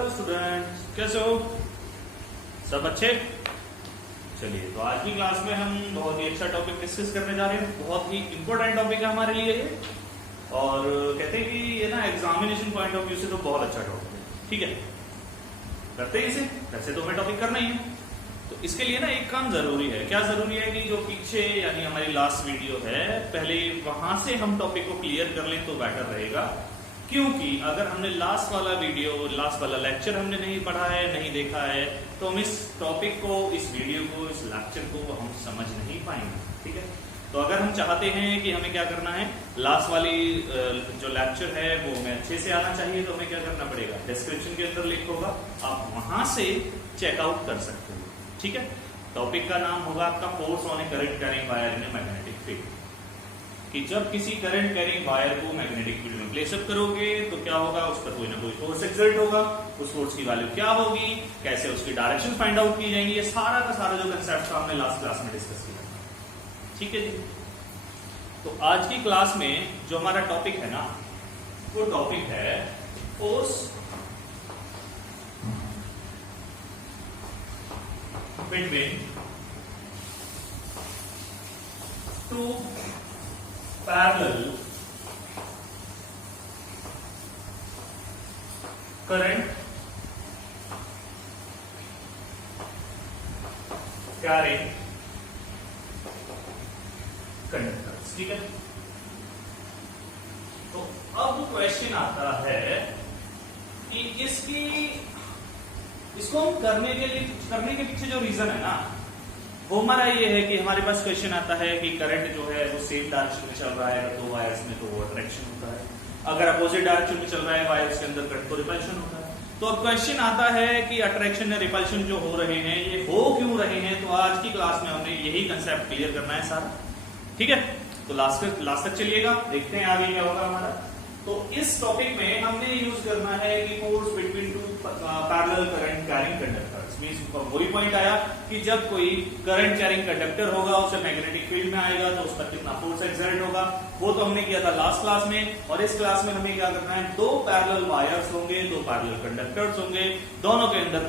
Hello students, कैसे हो? सब अच्छे? चलिए, तो आज की क्लास में हम बहुत ही अच्छा टॉपिक डिस्कस करने जा रहे हैं। बहुत ही इंपॉर्टेंट टॉपिक है हमारे लिए ये, और कहते हैं कि ये ना एग्जामिनेशन पॉइंट ऑफ व्यू से तो बहुत अच्छा टॉपिक है। ठीक है, करते हैं इसे। वैसे तो हमें टॉपिक करना ही है, तो इसके लिए ना एक काम जरूरी है। क्या जरूरी है कि जो पीछे यानी हमारी लास्ट वीडियो है, पहले वहां से हम टॉपिक को क्लियर कर लें तो बेटर रहेगा। क्योंकि अगर हमने लास्ट वाला लेक्चर हमने नहीं पढ़ा है, नहीं देखा है, तो हम इस टॉपिक को, इस वीडियो को, इस लेक्चर को हम समझ नहीं पाएंगे। ठीक है, तो अगर हम चाहते हैं कि हमें क्या करना है, लास्ट वाली जो लेक्चर है वो हमें अच्छे से आना चाहिए, तो हमें क्या करना पड़ेगा, डिस्क्रिप्शन के अंदर लिंक होगा, आप वहां से चेकआउट कर सकते हो। ठीक है, टॉपिक का नाम होगा आपका force on A current carrying wire in a magnetic field. कि जब किसी करंट कैरिंग वायर को मैग्नेटिक फील्ड में प्लेसअप करोगे तो क्या होगा, उस पर कोई ना कोई फोर्स एक्सर्ट होगा। उस फोर्स की वैल्यू क्या होगी, कैसे उसकी डायरेक्शन फाइंड आउट की जाएगी, ये सारा का सारा जो कंसेप्ट हमने लास्ट क्लास में डिस्कस किया। ठीक है जी, तो आज की क्लास में जो हमारा टॉपिक है ना, वो टॉपिक है force between two parallel current carrying conductors। ठीक है, तो अब क्वेश्चन आता है कि इसको हम करने के पीछे जो रीजन है ना, वो हमारा ये है कि हमारे पास क्वेश्चन आता है कि करंट जो है वो सेम डायरेक्शन में चल रहा है दो वायर्स में, तो वो अट्रैक्शन होता है। अगर अपोजिट डायरेक्शन में चल रहा है वायर्स के अंदर करंट, तो रिपल्शन होता है। तो अब क्वेश्चन आता है कि अट्रैक्शन या रिपल्शन जो हो रहे हैं, ये हो क्यों रहे हैं। तो आज की क्लास में हमने यही कंसेप्ट क्लियर करना है सारा। ठीक है, तो लास्ट तक चलिएगा, देखते हैं आगे क्या होगा हमारा। तो इस टॉपिक में हमने यूज करना है कि force between two parallel current carrying conductors. Means वही पॉइंट आया कि जब कोई करंट कैरिंग कंडक्टर होगा, उसे मैग्नेटिक फील्ड में आएगा, तो उस पर कितना फोर्स एक्सर्ट होगा, वो तो हमने किया था लास्ट क्लास में। और इस क्लास में हमें क्या करना है, दो पैरेलल वायर्स होंगे, दो पैरेलल कंडक्टर्स होंगे, दोनों के अंदर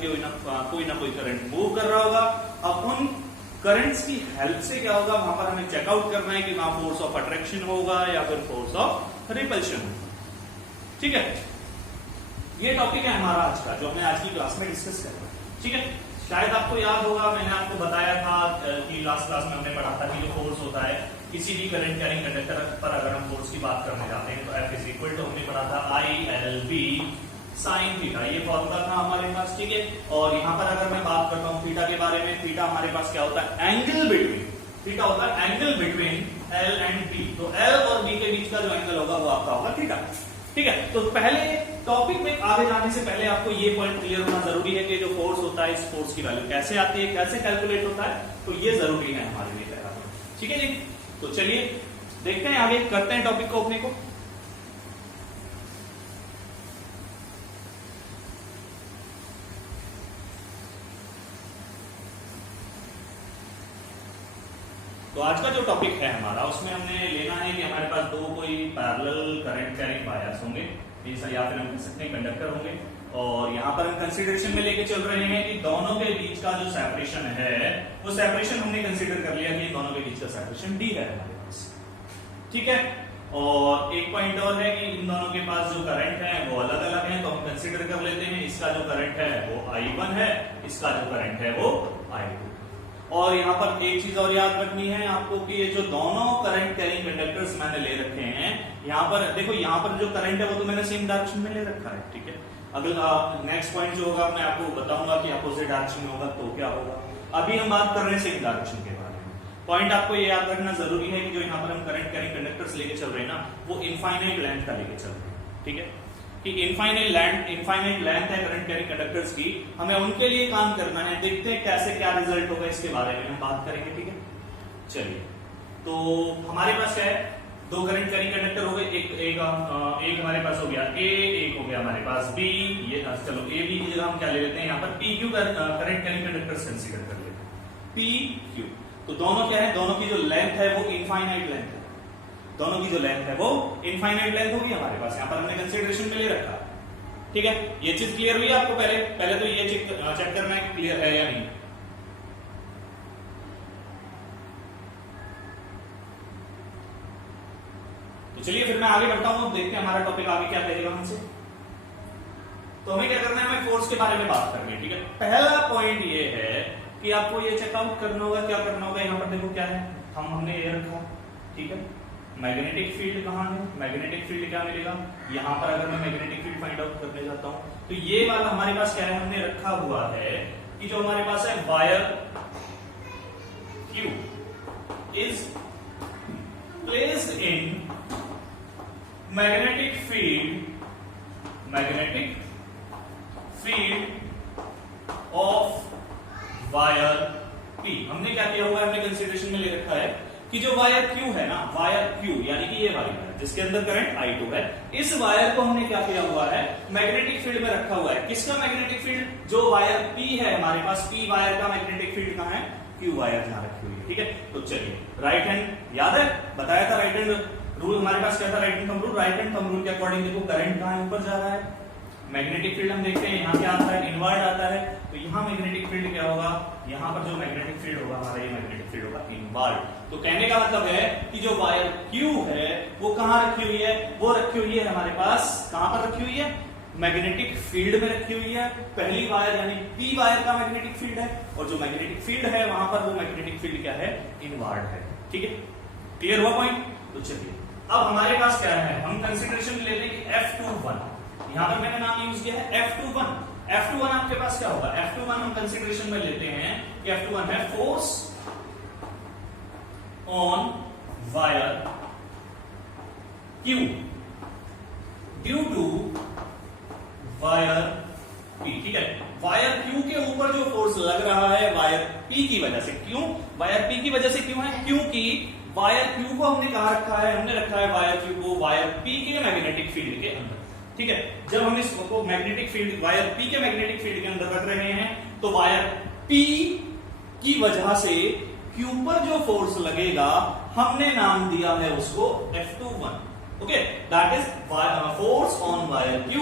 कोई ना कोई करंट मूव कर रहा होगा। अब उन करंट्स की हेल्प से क्या होगा, वहां पर हमें चेकआउट करना है कि वहां फोर्स ऑफ अट्रैक्शन होगा या फिर फोर्स ऑफ रिपल्शन होगा। ठीक है, ये टॉपिक है हमारा आज का, जो हमने आज की क्लास में डिस्कस करना है। ठीक है, शायद आपको याद होगा, मैंने आपको बताया था कि लास्ट क्लास में हमने पढ़ा था कि जो फोर्स होता है किसी भी करंट कैरिंग कंडक्टर पर, अगर हम फोर्स की बात करने जाते हैं तो F इज इक्वल टू, हमने पढ़ा था ILB साइन थीटा, ये फॉर्मूला था हमारे पास। ठीक है, और यहाँ पर अगर मैं बात करता हूँ थीटा के बारे में, थीटा हमारे पास क्या होता है, एंगल बिटवीन, थीटा होता है angle between L and B। तो L और B के बीच का जो एंगल होगा वो आपका होगा थीटा। ठीक है, तो पहले टॉपिक में आगे जाने से पहले आपको ये पॉइंट क्लियर होना जरूरी है कि जो फोर्स होता है, इस फोर्स की वैल्यू कैसे आती है, कैसे कैलकुलेट होता है, तो ये जरूरी है हमारे लिए पहला। ठीक है जी, तो चलिए देखते हैं आगे, करते हैं टॉपिक को अपने को। तो आज का जो टॉपिक है हमारा, उसमें हमने लेना है कि हमारे पास दो कोई पैरेलल करंट कैरिंग वायर्स होंगे, या फिर हम कह सकते हैं कंडक्टर होंगे, और यहाँ पर हम कंसीडरेशन में लेके चल रहे हैं कि दोनों के बीच का जो सेपरेशन है, वो सेपरेशन हमने कंसीडर कर लिया कि दोनों के बीच का सेपरेशन D है हमारे पास। ठीक है, और एक पॉइंट और है कि इन दोनों के पास जो करंट है वो अलग अलग है, तो हम कंसीडर कर लेते हैं इसका जो करंट है वो I1 है, इसका जो करंट है वो I2। और यहाँ पर एक चीज और याद रखनी है आपको कि ये जो दोनों करंट कैरिंग कंडक्टर्स मैंने ले रखे हैं, यहाँ पर देखो, यहाँ पर जो करंट है वो तो मैंने सेम डायरेक्शन में ले रखा है। ठीक है, अगला नेक्स्ट पॉइंट जो होगा मैं आपको बताऊंगा कि अपोजिट डायरेक्शन में होगा तो क्या होगा। अभी हम बात कर रहे हैं सेम डायरेक्शन के बारे में। पॉइंट आपको ये याद रखना जरूरी है कि जो यहाँ पर हम करंट कैरिंग कंडक्टर्स लेके चल रहे हैं ना, वो इनफाइनाइट लेंथ का लेके चल रहे हैं। ठीक है, कि इनफाइनाइट लेंथ है करंट कैरिंग कंडक्टर्स की, हमें उनके लिए काम करना है। देखते हैं कैसे क्या रिजल्ट होगा, इसके बारे में हम बात करेंगे। ठीक है, चलिए, तो हमारे पास क्या है, दो करंट कैरिंग कंडक्टर हो गए, एक हमारे पास हो गया A, एक हो गया हमारे पास B। ये चलो A B की जगह हम क्या ले लेते हैं, यहाँ पर PQ current carrying conductors consider कर लेते हैं, PQ। तो दोनों क्या है, दोनों की जो लेंथ है वो इनफाइनाइट लेंथ है, दोनों की जो लेंथ है वो इनफाइनाइट लेंथ होगी हमारे पास, यहाँ पर हमने कंसीडरेशन में ले रखा। ठीक है, ये चीज क्लियर हुई आपको? पहले तो ये चेक करना है कि क्लियर है या नहीं। तो चलिए फिर मैं आगे बढ़ता हूं, देखते हैं हमारा टॉपिक आगे क्या कहेगा हमसे। तो हमें क्या करना है, हमें फोर्स के बारे में बात करनी है। ठीक है, पहला पॉइंट ये है कि आपको ये चेकआउट करना होगा, क्या करना होगा। यहाँ पर देखो क्या है, हमने ये रखा, ठीक है, मैग्नेटिक फील्ड कहाँ है, मैग्नेटिक फील्ड क्या मिलेगा यहाँ पर। अगर मैं मैग्नेटिक फील्ड फाइंड आउट करने जाता हूं तो ये वाला हमारे पास क्या है, हमने रखा हुआ है कि जो हमारे पास है wire Q is placed in magnetic field of wire P। हमने क्या किया हुआ है, हमने कंसीडरेशन में ले रखा है कि जो वायर Q है ना, वायर Q यानी कि ये वाली वायर जिसके अंदर करंट I2 है, इस वायर को हमने क्या किया हुआ है, मैग्नेटिक फील्ड में रखा हुआ है। किसका मैग्नेटिक फील्ड? जो वायर P है हमारे पास, P वायर का मैग्नेटिक फील्ड कहाँ है, Q वायर जहां रखी हुई है। ठीक है, तो चलिए राइट हैंड याद है, बताया था राइट हैंड रूल हमारे पास क्या था, right hand thumb rule. Right hand thumb rule के अकॉर्डिंग देखो करंट कहां है, ऊपर जा रहा है। मैग्नेटिक फील्ड हम देखते हैं यहाँ क्या आता है, इनवर्ड आता है। तो यहाँ मैग्नेटिक फील्ड क्या होगा, यहाँ पर जो मैग्नेटिक फील्ड होगा हमारा, ये मैग्नेटिक फील्ड होगा इनवर्ड। तो कहने का मतलब है कि जो वायर Q है वो कहाँ रखी हुई है, वो रखी हुई है हमारे पास, कहां पर रखी हुई है, मैग्नेटिक फील्ड में रखी हुई है। पहली वायर यानी P वायर का मैग्नेटिक फील्ड है, और जो मैग्नेटिक फील्ड है वहां पर वो मैग्नेटिक फील्ड क्या है, इनवर्ड है। ठीक है, क्लियर हुआ पॉइंट? तो चलिए अब हमारे पास क्या है, हम कंसिडरेशन ले लें कि F21, यहां पर मैंने नाम यूज किया है F21। F21 आपके पास क्या होगा, F21 हम कंसिडरेशन में लेते हैं कि F21 है force on wire Q due to wire P। ठीक है, वायर Q के ऊपर जो फोर्स लग रहा है वायर P की वजह से। क्यों वायर P की वजह से क्यों है, क्योंकि वायर Q को हमने कहा रखा है, हमने रखा है वायर Q को वायर P के मैग्नेटिक फील्ड के अंदर। ठीक है, जब हम इसको मैग्नेटिक फील्ड वायर P के मैग्नेटिक फील्ड के अंदर रख रहे हैं तो वायर P की वजह से Q पर जो फोर्स लगेगा हमने नाम दिया है उसको F21। Okay, that is force on wire Q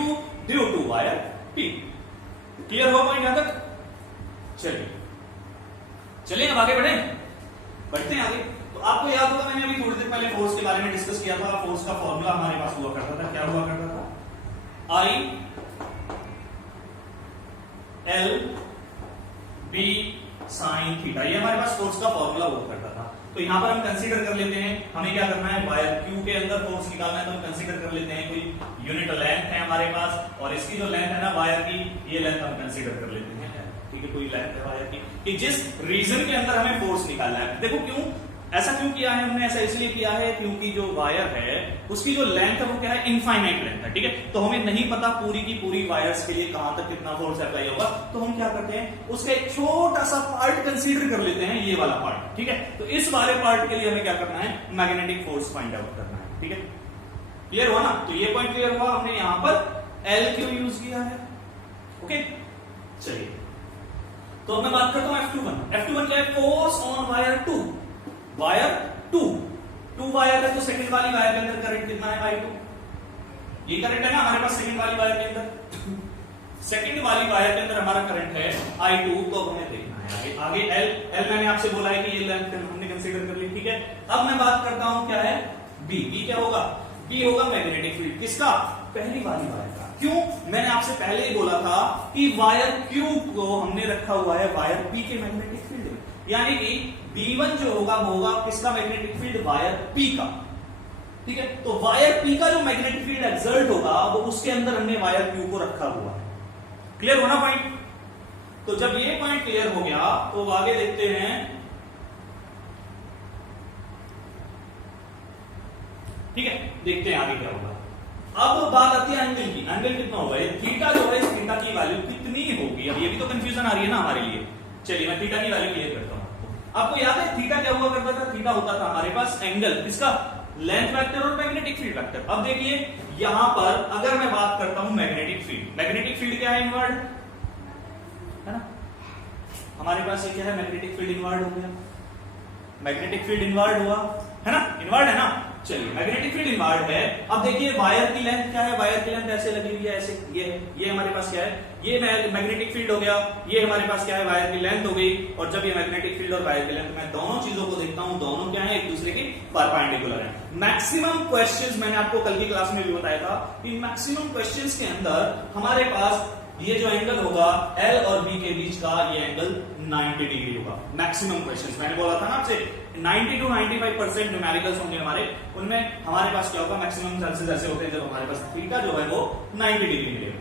due to wire P। Clear हो पॉइंट यहां तक? चलिए अब आगे बढ़ते हैं आगे। तो आपको याद होगा मैंने अभी थोड़ी देर पहले फोर्स के बारे में डिस्कस किया था। फोर्स का फॉर्मूला हमारे पास हुआ करता था, क्या हुआ करता था, I L B sin theta. ये हमारे पास फोर्स का फॉर्मूला हुआ करता था। तो यहां पर हम कंसीडर कर लेते हैं, हमें क्या करना है, वायर Q के अंदर फोर्स निकालना है। तो हम कंसीडर कर लेते हैं कोई यूनिट लेंथ है हमारे पास, और इसकी जो लेंथ है ना वायर की, ये लेंथ हम कंसीडर कर लेते हैं। ठीक है, कोई लेंथ है वायर की कि जिस रीजन के अंदर हमें फोर्स निकालना है। देखो क्यों ऐसा क्यों किया है हमने, ऐसा इसलिए किया है क्योंकि जो वायर है उसकी जो लेंथ है वो क्या है, इनफाइनाइट लेंथ है। ठीक है, तो हमें नहीं पता पूरी की पूरी वायर्स के लिए कहां तक कितना फोर्स अप्लाई होगा। तो हम क्या करते हैं, उसका एक छोटा सा पार्ट कंसीडर कर लेते हैं, ये वाला पार्ट। ठीक है, तो इस वाले पार्ट के लिए हमें क्या करना है, मैग्नेटिक फोर्स फाइंड आउट करना है। ठीक है, क्लियर हुआ ना? तो ये पॉइंट क्लियर हुआ, हमने यहां पर L क्यों यूज किया है। ओके, चलिए तो अब मैं बात करता हूं F21। F21 क्या है, force on wire 2। Wire 2 wire है, तो सेकंड वाली वायर के अंदर करंट कितना है, I2। ये करंट है ना हमारे पास सेकंड वाली वायर के अंदर। सेकंड वाली वायर के अंदर हमारा करंट है I2। तो अब हमें देखना है आगे L मैंने आपसे बोला है कि ये लेंथ हमने कंसीडर कर ली। ठीक है, अब मैं बात करता हूं क्या है, B क्या होगा, B होगा मैग्नेटिक फील्ड किसका, पहली वाली वायर का। क्यों, मैंने आपसे पहले ही बोला था कि वायर Q को हमने रखा हुआ है वायर P के मैग्नेटिक फील्ड में, यानी कि B1 जो होगा वो होगा किसका मैग्नेटिक फील्ड, वायर P का। ठीक है, तो वायर P का जो मैग्नेटिक फील्ड एक्सर्ट होगा वो उसके अंदर हमने वायर Q को रखा हुआ है। क्लियर होना पॉइंट? तो जब ये पॉइंट क्लियर हो गया तो आगे देखते हैं। ठीक है, देखते हैं आगे क्या होगा। अब बात आती है एंगल की। एंगल कितना होगा, थीटा जो है, इस थीटा की वैल्यू कितनी होगी। अब ये भी तो कंफ्यूजन आ रही है ना हमारे लिए। चलिए मैं थीटा की वैल्यू क्लियर करता हूं। आपको याद है थीटा क्या हुआ करता था, थीटा होता था हमारे पास एंगल किसका, लेंथ वेक्टर और मैग्नेटिक फील्ड वेक्टर। अब देखिए यहां पर अगर मैं बात करता हूं मैग्नेटिक फील्ड क्या है, इनवर्ड है ना हमारे पास। ये क्या है, मैग्नेटिक फील्ड इनवर्ड हो गया, मैग्नेटिक फील्ड इनवर्ड हुआ है ना, इनवर्ड है ना। चलिए मैग्नेटिक फील्ड इन्वार्ड है। अब देखिए वायर की लेंथ क्या है, वायर की लेंथ ऐसे लगी हुई है, ऐसे ये हमारे पास क्या है, ये मैग्नेटिक फील्ड हो गया, ये हमारे पास क्या है वायर की लेंथ हो गई। और जब ये मैग्नेटिक फील्ड और वायर की लेंथ, मैं दोनों चीजों को देखता हूं, दोनों क्या है, एक दूसरे के परपेंडिकुलर है। मैक्सिमम क्वेश्चंस मैंने आपको कल की क्लास में भी बताया था कि मैक्सिमम क्वेश्चंस के अंदर हमारे पास ये जो एंगल होगा L और B के बीच का, ये एंगल 90 डिग्री होगा। मैक्सिमम क्वेश्चंस मैंने बोला था ना आपसे 90 to 95% न्यूमेरिकल्स होंगे हमारे, उनमें हमारे पास क्या होगा, मैक्सिमम चांसेस ऐसे होते हैं जब हमारे पास थीटा जो है वो 90 डिग्री मिलेगा।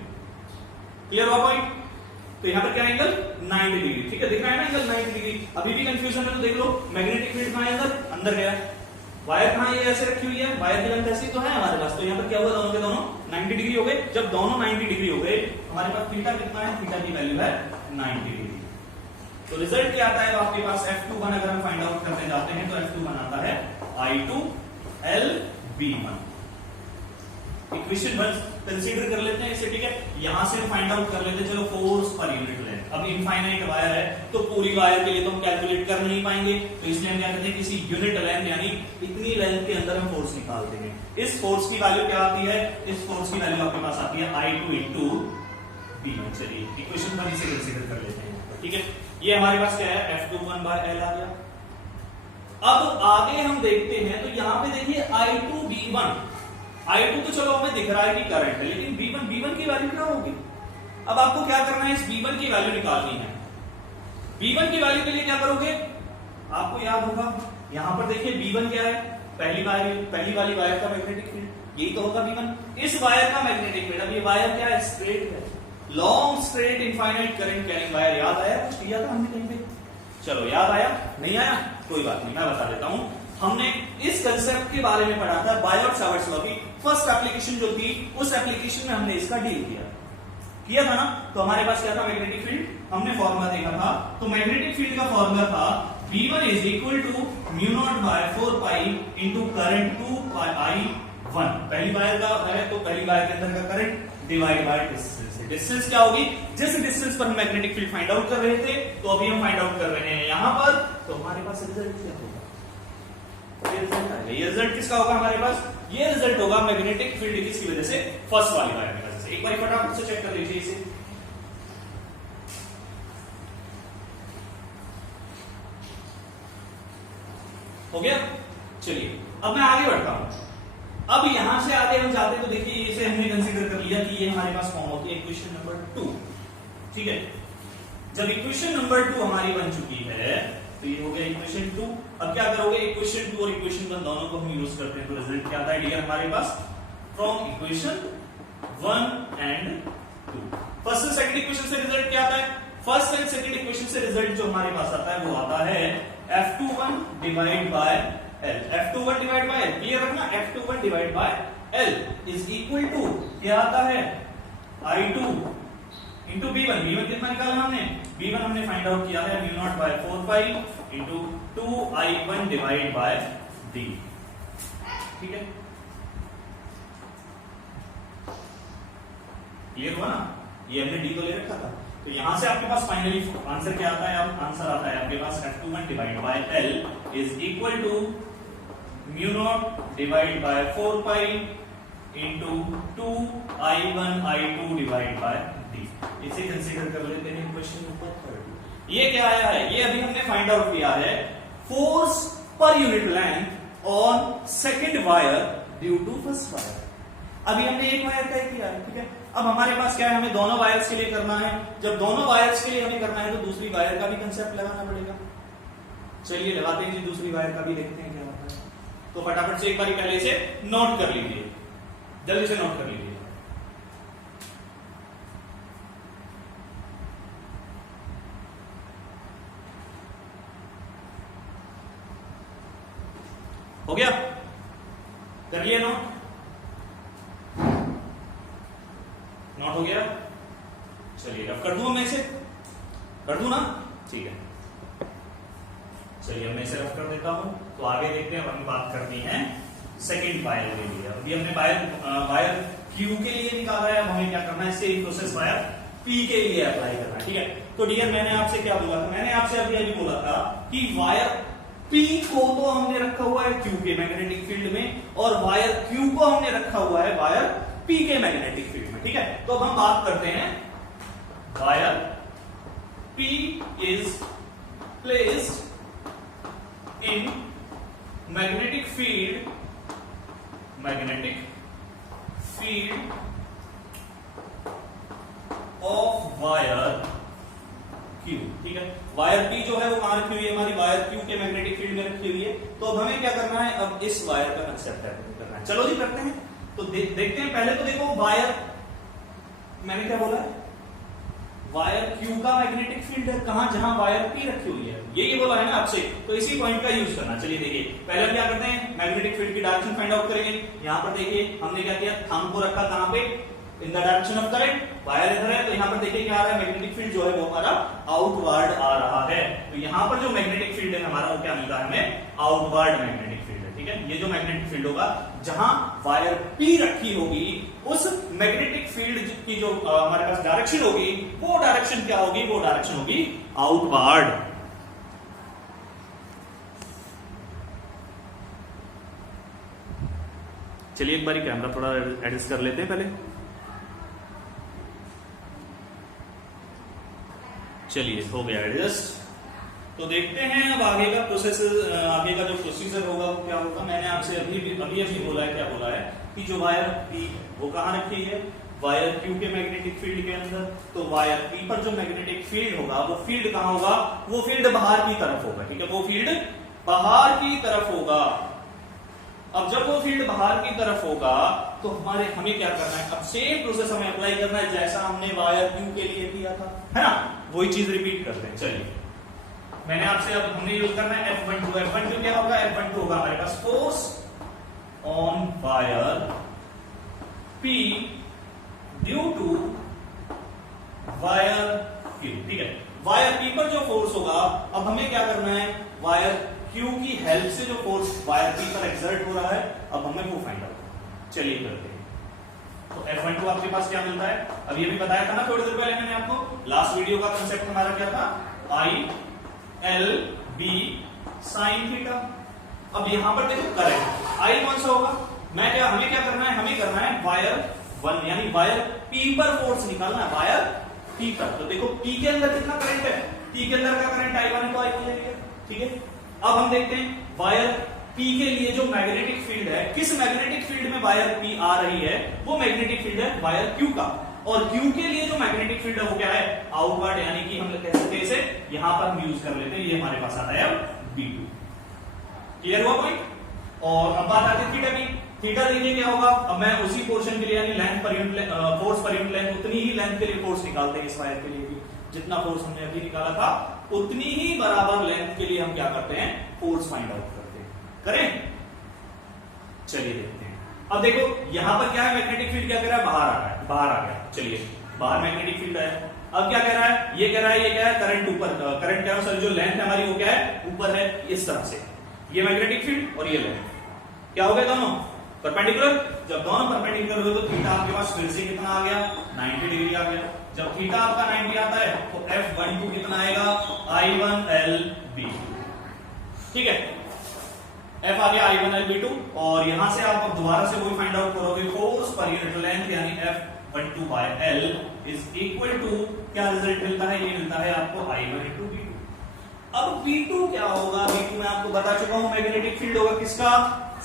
क्लियर हुआ पॉइंट? तो यहाँ पर क्या एंगल 90 डिग्री, ठीक है, दिख रहा है ना एंगल 90 डिग्री। अभी भी कंफ्यूजन है तो देख लो, मैग्नेटिक फील्ड कहां है, अंदर गया, वायर कहां ये ऐसे रखी हुई है, वायर की लेंथ ऐसी तो है हमारे पास, तो यहाँ पर क्या हुआ, दोनों के दोनों 90 डिग्री हो गए। जब दोनों 90 डिग्री हो गए, हमारे पास थीटा कितना है, थीटा की वैल्यू है 90 डिग्री। तो रिजल्ट क्या आता है आपके पास, F21 अगर हम फाइंड आउट करते जाते हैं तो F21 आता है I2LB1। इक्वेशन बस कंसीडर कर लेते हैं इसे, ठीक है। यहां से हम फाइंड आउट कर लेते हैं, चलो फोर्स पर यूनिट लेंथ। अब इनफाइनाइट वायर है तो पूरी वायर के लिए तो हम कैलकुलेट कर नहीं पाएंगे, तो इसलिए हम क्या करते हैं, किसी यूनिट लेंथ यानी इतनी लेंथ के अंदर हम फोर्स निकालते हैं। इस फोर्स की वैल्यू क्या आती है, इस फोर्स की वैल्यू आपके पास आती है I2 into B1। चलिए इक्वेशन पर इसे कंसीडर कर लेते हैं, ठीक है। ये हमारे पास क्या है, F21 by L आ गया। अब आगे हम देखते हैं तो यहां पे देखिए I2 B1, I2 तो चलो हमें दिख रहा है कि करंट है, लेकिन B1 की वैल्यू क्या होगी। अब आपको क्या करना है, इस B1 की वैल्यू निकालनी है। B1 की वैल्यू के लिए क्या करोगे, आपको याद होगा यहां पर देखिए B1 क्या है, पहली वाली वायर का मैग्नेटिक फील्ड, यही तो होगा B1। इस वायर का मैग्नेटिक फील्ड, अब ये वायर क्या है, स्ट्रेट है, long straight infinite current carrying wire. याद आया, कुछ किया था हमने कहीं पे, चलो याद आया, नहीं आया कोई बात नहीं, मैं बता देता हूं। हमने इस कंसेप्ट के बारे में पढ़ा था बायोट-सावर्ट्स लॉ की फर्स्ट एप्लीकेशन जो थी, उस एप्लीकेशन में हमने इसका डील किया था ना। तो हमारे पास क्या था, मैग्नेटिक फील्ड, हमने फॉर्मूला देखा था। तो मैग्नेटिक फील्ड का फॉर्मूला था V1 is equal to mu naught by 4 pi into current 2 pi I1। पहली वायर का है तो पहली वायर के अंदर का current divide by distance. Distance क्या होगी, जिस डिस्टेंस पर हम मैग्नेटिक फील्ड फाइंड आउट कर रहे थे, तो अभी हम फाइंड आउट कर रहे हैं यहां पर। तो हमारे पास रिजल्ट क्या होगा, ये रिजल्ट किसका होगा हमारे पास, ये रिजल्ट होगा मैग्नेटिक फील्ड किसकी वजह से, फर्स्ट वाली वायर की वजह से। एक बार फटाफट से चेक कर लीजिए इसे। हो गया, चलिए अब मैं आगे बढ़ता हूं। अब यहां से आगे हम जाते तो देखिए इसे हमने कंसीडर कर लिया कि ये हमारे पास फॉर्म होती है इक्वेशन नंबर 2, ठीक है। जब इक्वेशन नंबर 2 हमारी बन चुकी है तो ये हो गया इक्वेशन 2। अब क्या करोगे, इक्वेशन 2 और इक्वेशन 1 दोनों को हम यूज करते हैं, तो रिजल्ट क्या आता है डियर हमारे पास, from equation 1 and 2। First and second equation से रिजल्ट क्या आता है, फर्स्ट एंड सेकंड इक्वेशन से रिजल्ट जो हमारे पास आता है वो आता है F21 divide by L। F21 divide by L, clear रखना, F21 divide by L is equal to क्या आता है, I2 इंटू B1। B1 कितना निकाला हमने, B1 हमने फाइंड आउट किया है mu naught by 4 pi into 2I1 divide by D, ठीक है। क्लियर हुआ ना, ये हमने D को ले रखा था। तो यहां से आपके पास फाइनली आंसर क्या आता है, अब आंसर आता है आपके पास F21 divide by L is equal to mu naught divide by 4 pi into 2I1 I2 divide by D। इसे कंसीडर कर लेते हैं क्वेश्चन नंबर 3। ये क्या आया है, ये अभी हमने फाइंड आउट किया है, फोर्स पर unit length on second wire due to first wire. अभी हमने एक वायर तय किया है, ठीक है। अब हमारे पास क्या है, हमें दोनों वायर्स के लिए करना है। जब दोनों वायर्स के लिए हमें करना है तो दूसरी वायर का भी कंसेप्ट लगाना पड़ेगा। चलिए लगाते हैं जी, दूसरी वायर का भी देखते हैं क्या होता है। तो फटाफट से एक बार पहले इसे नोट कर लीजिए, जल्दी से नोट कर लीजिए। हो गया, कर लिया नोट, नोट हो गया। चलिए अब कर दूं, मैं इसे कर दूं ना, ठीक है। चलिए अब मैं इसे रफ कर देता हूं। तो आगे देखते हैं, हमें बात करनी है सेकंड वायर के लिए। अभी हमने वायर Q के लिए निकाला है, अब हमें क्या करना है, सेम प्रोसेस वायर P के लिए अप्लाई करना है, ठीक है। तो डियर मैंने आपसे क्या बोला था, मैंने आपसे अभी बोला था कि वायर P को तो हमने रखा हुआ है Q के मैग्नेटिक फील्ड में और वायर Q को हमने रखा हुआ है वायर P के मैग्नेटिक फील्ड में, ठीक है। तो अब हम बात करते हैं wire P is placed in magnetic field of wire Q, ठीक है। वायर P जो है वो कहां रखी हुई है, हमारी वायर Q के मैग्नेटिक फील्ड में रखी हुई है। तो अब हमें क्या करना है, अब इस वायर का कंसेप्ट करना है। चलो जी करते हैं। तो देखते हैं, पहले तो देखो वायर, मैंने क्या बोला है, वायर Q का मैग्नेटिक फील्ड है कहां, जहां वायर P रखी हुई है, ये बोला है ना आपसे। तो इसी पॉइंट का यूज करना। चलिए देखिए, पहले हम क्या करते हैं, मैग्नेटिक फील्ड की डायरेक्शन फाइंड आउट करेंगे। यहां पर देखिए हमने क्या किया, थंब को रखा कहां पे, in the direction of current, wire इधर है, तो यहां पर देखिए क्या आ रहा है, मैग्नेटिक फील्ड जो है वो हमारा आउटवर्ड आ रहा है। तो यहां पर जो मैग्नेटिक फील्ड है हमारा, वो क्या मिलता है हमें, आउटवर्ड मैग्नेटिक फील्ड है, ठीक है। ये जो मैग्नेटिक फील्ड होगा, जहां वायर P रखी होगी, उस मैग्नेटिक फील्ड की जो हमारे पास डायरेक्शन होगी, वो डायरेक्शन क्या होगी, वो डायरेक्शन होगी आउटवर्ड। चलिए एक बार कैमरा थोड़ा एडजस्ट कर लेते हैं पहले। चलिए हो गया एडजस्ट। तो देखते हैं अब आगे का प्रोसेस, आगे का जो प्रोसीजर होगा वो क्या होगा। मैंने आपसे अभी बोला है, क्या बोला है कि जो वायर P वो कहां रखी है, वायर Q के मैग्नेटिक फील्ड के अंदर। तो वायर P पर जो मैग्नेटिक फील्ड होगा, वो फील्ड कहां होगा, वो फील्ड बाहर की तरफ होगा, ठीक है। वो फील्ड बाहर की तरफ होगा। अब जब वो फील्ड बाहर की तरफ होगा, तो हमें क्या करना है, अब सेम प्रोसेस हमें अप्लाई करना है जैसा हमने वायर Q के लिए किया था, है ना। वही चीज रिपीट करते हैं। चलिए मैंने आपसे, अब हमने यूज करना है F12 क्या होगा, F12 होगा हमारे पास force on wire P due to wire Q, ठीक है। वायर P पर जो फोर्स होगा, अब हमें क्या करना है, वायर Q की हेल्प से जो फोर्स वायर P पर एक्सर्ट हो रहा है, अब हमें वो फाइंड आउट। चलिए करते हैं। तो F12 आपके पास क्या मिलता है, अब ये भी बताया था ना थोड़ी देर पहले मैंने आपको, लास्ट वीडियो का कंसेप्ट हमारा क्या था, I/L/B sin थीटा। अब यहां पर देखो करंट I कौन सा होगा, हमें क्या करना है, हमें करना है वायर 1 यानी वायर P पर फोर्स निकालना है, वायर P पर। तो देखो P के अंदर कितना करंट है, P के अंदर का करंट I1 तो I1 है, ठीक है। अब हम देखते हैं वायर P के लिए जो मैग्नेटिक फील्ड है, किस मैग्नेटिक फील्ड में वायर P आ रही है, वो मैग्नेटिक फील्ड है वायर Q का। और Q के लिए जो मैग्नेटिक फील्ड है वो क्या है, आउटवर्ड, यानी कि हम कह सकते हैं इसे, यहां पर हम यूज कर लेते हैं, ये हमारे पास आता है B2। क्लियर हुआ पॉइंट। और अब बात आती है थीटा की। थीटा देखिए क्या होगा, अब मैं उसी पोर्शन के लिए यानी लेंथ पर यूनिट, फोर्स पर यूनिट लेंथ, उतनी ही लेंथ के लिए फोर्स निकालते हैं इस वायर के लिए भी, जितना फोर्स हमने अभी निकाला था उतनी ही बराबर लेंथ के लिए हम क्या करते हैं, फोर्स फाइंड आउट करते हैं। करें, चलिए देखते हैं। अब देखो यहां पर क्या है, मैग्नेटिक फील्ड क्या कह रहा है, बाहर आ रहा है, बाहर आ गया। चलिए बाहर मैग्नेटिक फील्ड है। अब क्या कह रहा है, ये कह रहा है, ये क्या है, करंट ऊपर, करंट क्या है, सॉरी जो लेंथ है हमारी वो क्या है, ऊपर है, इस तरह से। ये मैग्नेटिक फील्ड और ये लेंथ क्या हो गया, दोनों परपेंडिकुलर। जब दोनों परपेंडिकुलर हो तो थीटा आपके पास फिर से कितना आ गया, 90 डिग्री आ गया। जब थीटा आपका 90 आता है तो F12 कितना आएगा, I1LB, ठीक है। F आ गया I1LB2, और यहां से आप दोबारा से वही फाइंड आउट करोगे, फोर्स पर यूनिट लेंथ यानी F12/L इज इक्वल टू, क्या रिजल्ट मिलता है, ये मिलता है आपको I1/B2। अब B2 क्या होगा, B2 मैं आपको बता चुका हूं, मैग्नेटिक फील्ड होगा किसका,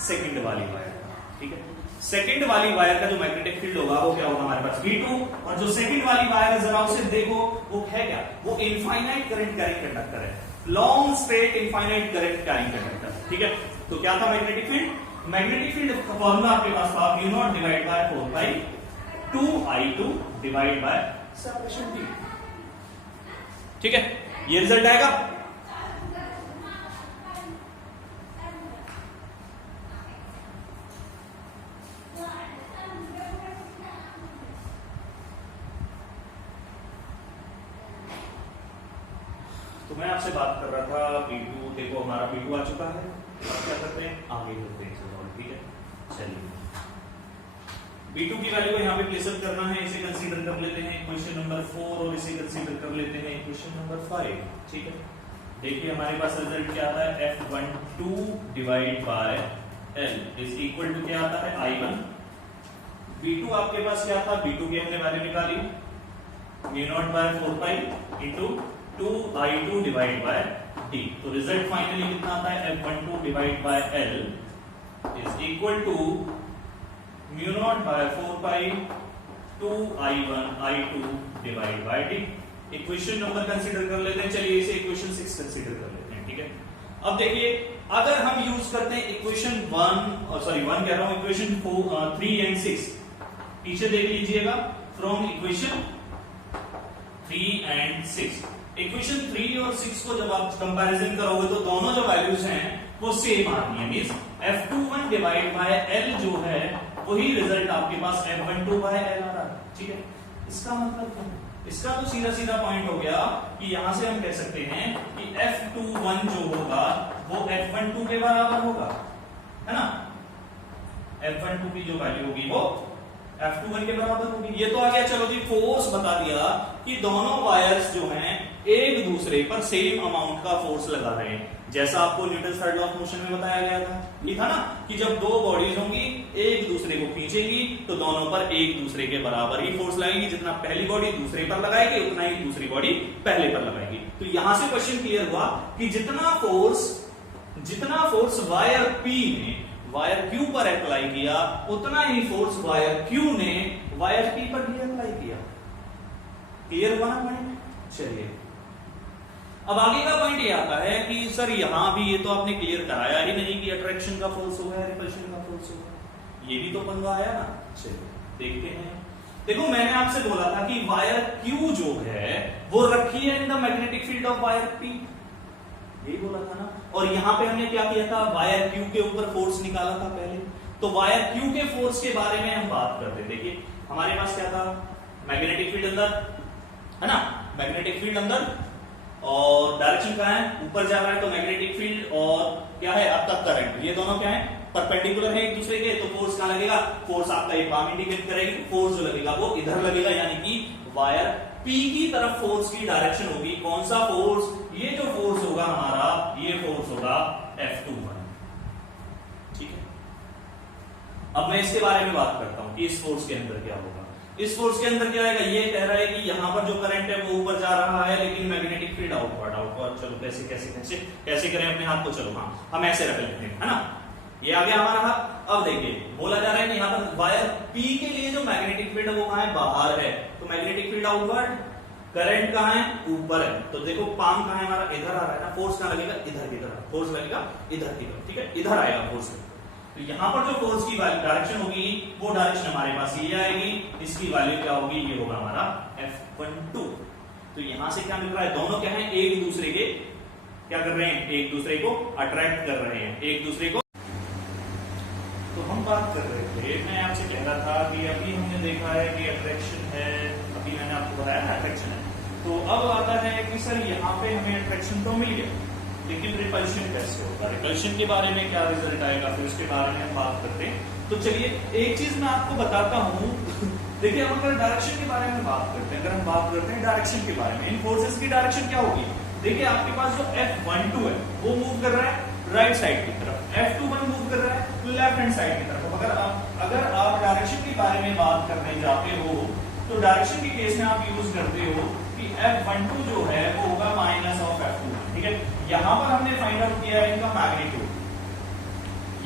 सेकंड वाली वायर का, ठीक है। सेकंड वाली वायर का जो मैग्नेटिक फील्ड होगा वो क्या होगा हमारे पास B2। और जो सेकंड वाली वायर है, जरा उसे देखो, वो है क्या, वो इनफाइनाइट करंट कैरिंग कंडक्टर है, long straight infinite current carrying conductor, ठीक है। तो क्या था मैग्नेटिक फील्ड, मैग्नेटिक फील्ड का फॉर्मूला आपके पास था μ0 divide by 4/2I2 divide by separation D, ठीक है। ये रिजल्ट आएगा। तो मैं आपसे बात कर रहा था B2, देखो हमारा B2 आ चुका है। अब क्या करते हैं, आगे करते हैं सॉल्व, ठीक है। चलिए B2 की वैल्यू को यहाँ पे प्लेस करना है, इसे कंसीडर कर लेते हैं क्वेश्चन नंबर 4 और इसे कंसीडर कर लेते हैं क्वेश्चन नंबर 5, ठीक है। देखिए हमारे पास रिजल्ट क्या आता है, F12 divide by L is equal to क्या आता है I1। V2 आपके पास क्या था, V2 की हमने वैल्यू निकाली mu naught by 4 pi into 2I2 divide by D। तो रिजल्ट फाइनली कितना आता है, F12 divide by L is equal to mu naught by 4 pi 2I1I2 divide by D। Equation number consider कर लेते हैं, चलिए इसे इक्वेशन 6 कंसीडर कर लेते हैं, ठीक है। अब देखिए अगर हम यूज करते हैं इक्वेशन 1 कह रहा हूं, इक्वेशन 3 एंड 6 पीछे देख लीजिएगा, फ्रॉम इक्वेशन 3 एंड 6। इक्वेशन 3 और 6 को जब आप कंपैरिजन करोगे तो दोनों जो वैल्यूज हैं वो सेम आती है, means F21 divide by L जो है वही रिजल्ट आपके पास F12 बाय L आ रहा है, ठीक है। इसका मतलब क्या है, इसका तो सीधा सीधा पॉइंट हो गया कि यहां से हम कह सकते हैं कि F21 जो होगा वो F12 के बराबर होगा, है ना। F12 की जो वैल्यू होगी वो F21 के बराबर होगी। ये तो आ गया, चलो जी फोर्स बता दिया कि दोनों वायर्स जो हैं एक दूसरे पर सेम अमाउंट का फोर्स लगा रहे हैं, जैसा आपको Newton third law of motion में बताया गया था। ये था ना कि जब दो बॉडीज होंगी एक दूसरे को खींचेगी तो दोनों पर एक दूसरे के बराबर ही फोर्स लगेगी, जितना पहली बॉडी दूसरे पर लगाएगी उतना ही दूसरी बॉडी पहले पर लगाएगी। तो यहां से क्वेश्चन क्लियर हुआ कि जितना फोर्स वायर P ने वायर Q पर अप्लाई किया उतना ही फोर्स वायर Q ने वायर P पर भी अप्लाई किया। क्लियर हुआ ना पॉइंट। चलिए अब आगे का पॉइंट ये आता है कि सर यहां भी ये तो आपने क्लियर कराया ही नहीं कि अट्रैक्शन का फोर्स होगा या रिपल्शन का फोर्स होगा, ये भी तो पंगा आया ना। चलिए देखते हैं। देखो मैंने आपसे बोला था कि वायर Q जो है वो रखी है इन the magnetic field of wire P, यही बोला था ना। और यहां पे हमने क्या किया था, वायर Q के ऊपर फोर्स निकाला था पहले। तो वायर Q के फोर्स के बारे में हम बात करते हैं। देखिए हमारे पास क्या था, मैग्नेटिक फील्ड अंदर है ना, मैग्नेटिक फील्ड अंदर और डायरेक्शन कहां है, ऊपर जा रहा है, तो मैग्नेटिक फील्ड और क्या है अब तक करंट, ये दोनों क्या है परपेंडिकुलर है एक दूसरे के। तो फोर्स कहां लगेगा, फोर्स आपका ये पाम इंडिकेट करेगी, फोर्स जो लगेगा वो इधर लगेगा, यानी कि वायर P की तरफ फोर्स की डायरेक्शन होगी। कौन सा फोर्स, ये जो फोर्स होगा हमारा ये फोर्स होगा F21, ठीक है। अब मैं इसके बारे में बात करता हूं कि इस फोर्स के अंदर क्या होगा। इस फोर्स के अंदर क्या आएगा, ये कह रहा है कि यहां पर जो करंट है वो ऊपर जा रहा है लेकिन मैग्नेटिक फील्ड आउटवर्ड। चलो कैसे कैसे कैसे कैसे करें अपने हाथ को, चलो हाँ हम ऐसे रख लेते हैं, है ना। ये आ गया हमारा हाथ। अब देखिए बोला जा रहा है कि यहाँ पर वायर P के लिए जो मैग्नेटिक फील्ड है वो कहां है, बाहर है, तो मैग्नेटिक फील्ड आउटवर्ड, करंट कहां है, ऊपर है। तो देखो पाम कहां है हमारा, इधर आ रहा है ना, फोर्स कहां लगेगा, इधर की तरफ, फोर्स लगेगा इधर की तरफ, ठीक है, इधर आएगा फोर्स। तो यहां पर जो फोर्स की डायरेक्शन होगी वो डायरेक्शन हमारे पास ये आएगी, इसकी वैल्यू क्या होगी, ये होगा हमारा F12। तो यहां से क्या मिल रहा है, दोनों क्या है एक दूसरे के क्या कर रहे हैं, एक दूसरे को अट्रैक्ट कर रहे हैं, एक दूसरे को। तो हम बात कर रहे थे, मैं आपसे कह रहा था कि अभी हमने देखा है कि अट्रैक्शन है, अभी मैंने आपको बताया ना अट्रैक्शन है। तो अब आता है कि सर यहाँ पे हमें अट्रैक्शन तो मिल गया लेकिन रिपल्शन कैसे होगा, रिपल्शन के बारे में क्या रिजल्ट आएगा, फिर उसके बारे में हम बात करते हैं। तो चलिए एक चीज मैं आपको बताता हूँ। देखिए हम अगर डायरेक्शन के बारे में बात करते हैं, अगर हम बात करते हैं डायरेक्शन के बारे में, इन फोर्सेस की डायरेक्शन क्या होगी। देखिए आपके पास जो F12 है वो मूव कर रहा है राइट साइड की तरफ, F21 मूव कर रहा है लेफ्ट हैंड साइड की तरफ। अगर आप डायरेक्शन के बारे में बात करने जाते हो तो डायरेक्शन के केस में आप यूज करते हो कि F12 जो है वो होगा माइनस ऑफ F21, ठीक है। यहां पर हमने फाइंड आउट किया है इनका मैग्नीट्यूड,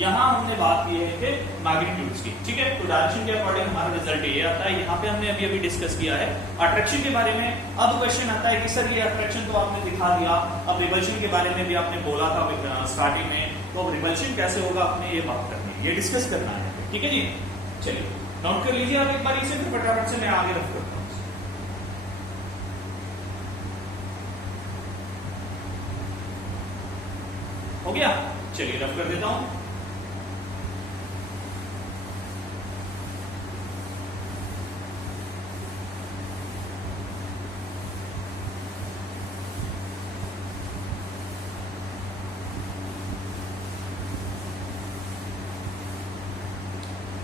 यहां हमने बात की है कि मैग्नीट्यूड्स की, ठीक है। तो डायरेक्शन के अकॉर्डिंग हमारा रिजल्ट ये आता है। यहाँ पे हमने अभी डिस्कस किया है अट्रैक्शन के बारे में। अब क्वेश्चन आता है कि सर ये अट्रैक्शन तो आपने दिखा दिया, अब रिपल्शन के बारे में भी आपने बोला था स्टार्टिंग में, तो अब रिपल्शन कैसे होगा आपने ये बात करनी है, ये डिस्कस करना है, ठीक है जी। चलिए नोट कर लीजिए आप एक बार इसे, फिर फटाफट से मैं आगे रफ करता हूँ। हो गया, चलिए रफ कर देता हूं।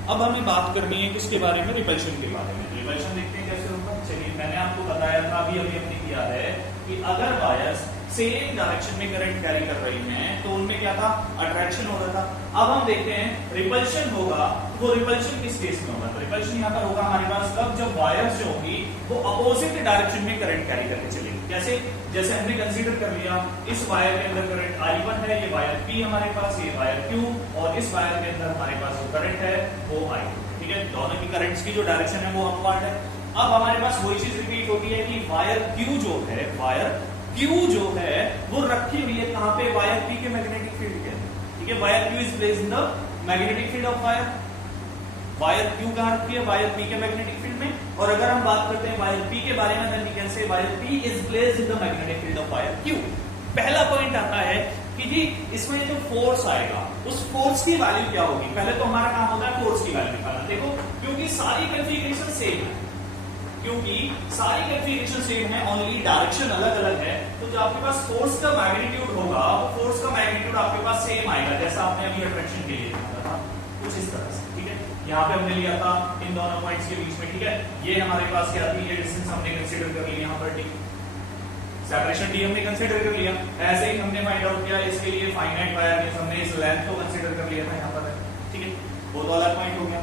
अब हमें बात करनी है किसके बारे में, रिपल्शन के बारे में। रिपल्शन देखते हैं कैसे होगा। चलिए मैंने आपको बताया था अभी हमने किया है कि अगर वायर्स सेम डायरेक्शन में करंट कैरी कर रही हैं तो उनमें क्या था, अट्रैक्शन हो रहा था। अब हम देखते हैं रिपल्शन होगा, वो रिपल्शन किस केस में होगा, तो रिपल्शन यहाँ पर होगा हमारे पास कब, जब वायर्स जो होगी वो अपोजिट डायरेक्शन में करंट कैरी करके चलेगी। कैसे, जैसे हमने कंसीडर कर लिया इस वायर के अंदर करंट I1 है, ये वायर P हमारे पास, ये वायर Q, और इस वायर के अंदर हमारे पास जो करंट है वो I2, ठीक है, दोनों की करंट्स की जो डायरेक्शन है वो अपवर्ड है। अब हमारे पास वही चीज रिपीट होती है कि वायर Q जो है, वायर Q जो है वो रखी हुई है कहां पे, वायर P के मैग्नेटिक फील्ड के अंदर, ठीक है, wire Q is placed in the magnetic field of wire, wire Q कहां रखी है, वायर P के मैग्नेटिक फील्ड में। और अगर हम बात करते हैं वायर P के बारे में, then we can say wire P is placed in the magnetic field of wire Q। पहला पॉइंट आता है कि जी इसमें जो फोर्स आएगा उस फोर्स की वैल्यू क्या होगी। पहले तो हमारा काम होता है फोर्स की वैल्यू निकालना। देखो क्योंकि सारी कॉन्फ़िगरेशन सेम है, क्योंकि सारी कॉन्फ़िगरेशन सेम है, ओनली डायरेक्शन अलग अलग है, तो जो आपके पास फोर्स का मैग्नीट्यूड होगा वो फोर्स का मैग्नीट्यूड आपके पास सेम आएगा, जैसा आपने अभी अट्रैक्शन के लिए लिखा था कुछ इस तरह से, ठीक है। यहाँ पे हमने लिया था इन दोनों पॉइंट्स के बीच में, ठीक है, ये हमारे पास क्या थी, ये डिस्टेंस हमने कंसीडर कर लिया, यहाँ पर डी सेपरेशन डी हमने कंसीडर कर लिया। ऐसे ही हमने फाइंड आउट किया इसके लिए फाइनाइट वायर मींस हमने इस लेंथ को कंसीडर कर लिया था यहाँ पर, ठीक है, वो तो अलग पॉइंट हो गया।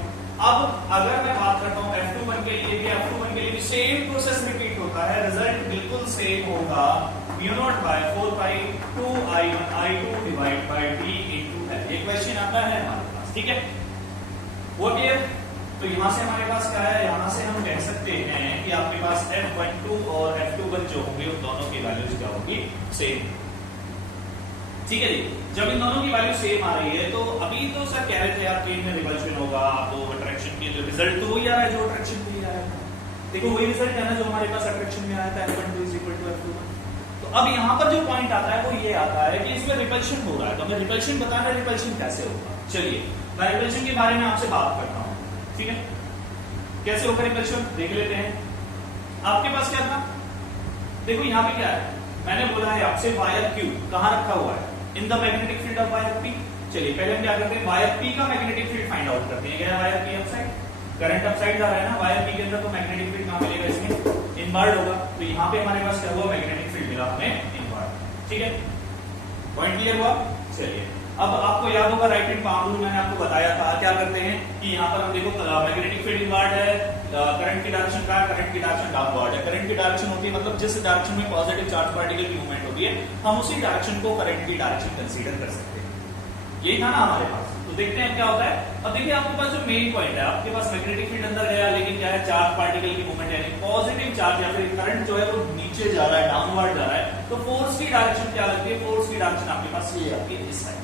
अब अगर मैं बात करता हूँ F21 के लिए, F21 के लिए भी सेम प्रोसेस रिपीट होता है, रिजल्ट बिल्कुल सेम होगा, mu naught by 4 pi 2I1 I2 divide by D into L। ये क्वेश्चन आता है हमारे पास, ठीक है, वो क्लियर। तो यहां से हमारे पास क्या है, यहां से हम कह सकते हैं कि आपके पास F12 और F21 जो होंगे उन दोनों की वैल्यूज क्या होगी, सेम, ठीक है जी। जब इन दोनों की वैल्यू सेम आ रही है तो अभी तो सर कह रहे थे आप कि इनमें रिपल्शन होगा, तो अट्रैक्शन की जो रिजल्ट तो वही आ रहा है जो अट्रैक्शन के लिए आया था। देखो वही रिजल्ट है ना जो हमारे पास अट्रैक्शन में आया था, F12 is equal to F21। तो अब यहाँ पर जो पॉइंट आता है वो ये आता है कि इसमें रिपल्शन हो रहा है, तो हमें रिपल्शन बताना है, रिपल्शन कैसे होगा। चलिए मैं रिपल्शन के बारे में आपसे बात करता हूँ, ठीक है, कैसे होगा रिपल्शन देख लेते हैं। आपके पास क्या था, देखो यहाँ पे क्या है, मैंने बोला है आपसे वायर Q कहाँ रखा हुआ है, इन the magnetic field of wire P। चलिए पहले हम क्या करते हैं, वायर P का मैग्नेटिक फील्ड फाइंड आउट करते हैं। क्या है wire P upside, current upside जा रहा है ना वायर P के अंदर, तो मैग्नेटिक फील्ड कहाँ मिलेगा, इसमें इनवर्ड होगा। तो यहाँ पे हमारे पास क्या हुआ, मैग्नेटिक फील्ड मिला हमें इनवर्ड, ठीक है, पॉइंट क्लियर हुआ। चलिए अब आपको याद होगा राइट हैंड पाम रूल मैंने आपको बताया था, क्या करते हैं कि यहाँ पर हम देखो मैग्नेटिक फील्ड इनवर्ड है, करंट की डायरेक्शन का, करंट की डायरेक्शन डाउनवर्ड है। करंट की डायरेक्शन होती है मतलब जिस डायरेक्शन में पॉजिटिव चार्ज पार्टिकल की मूवमेंट होती है हम उसी डायरेक्शन को करंट की डायरेक्शन कंसीडर कर सकते हैं। यही था ना हमारे पास, तो देखते हैं क्या होता है। अब देखिए आपके पास जो मेन पॉइंट है, आपके पास मैग्नेटिक फील्ड अंदर गया लेकिन क्या है, चार्ज पार्टिकल की मूवमेंट यानी पॉजिटिव चार्ज या फिर करंट जो है वो नीचे जा रहा है, डाउनवर्ड जा रहा है, तो फोर्स की डायरेक्शन क्या लगती है, फोर्स की डायरेक्शन आपके पास ये आती है इस साइड,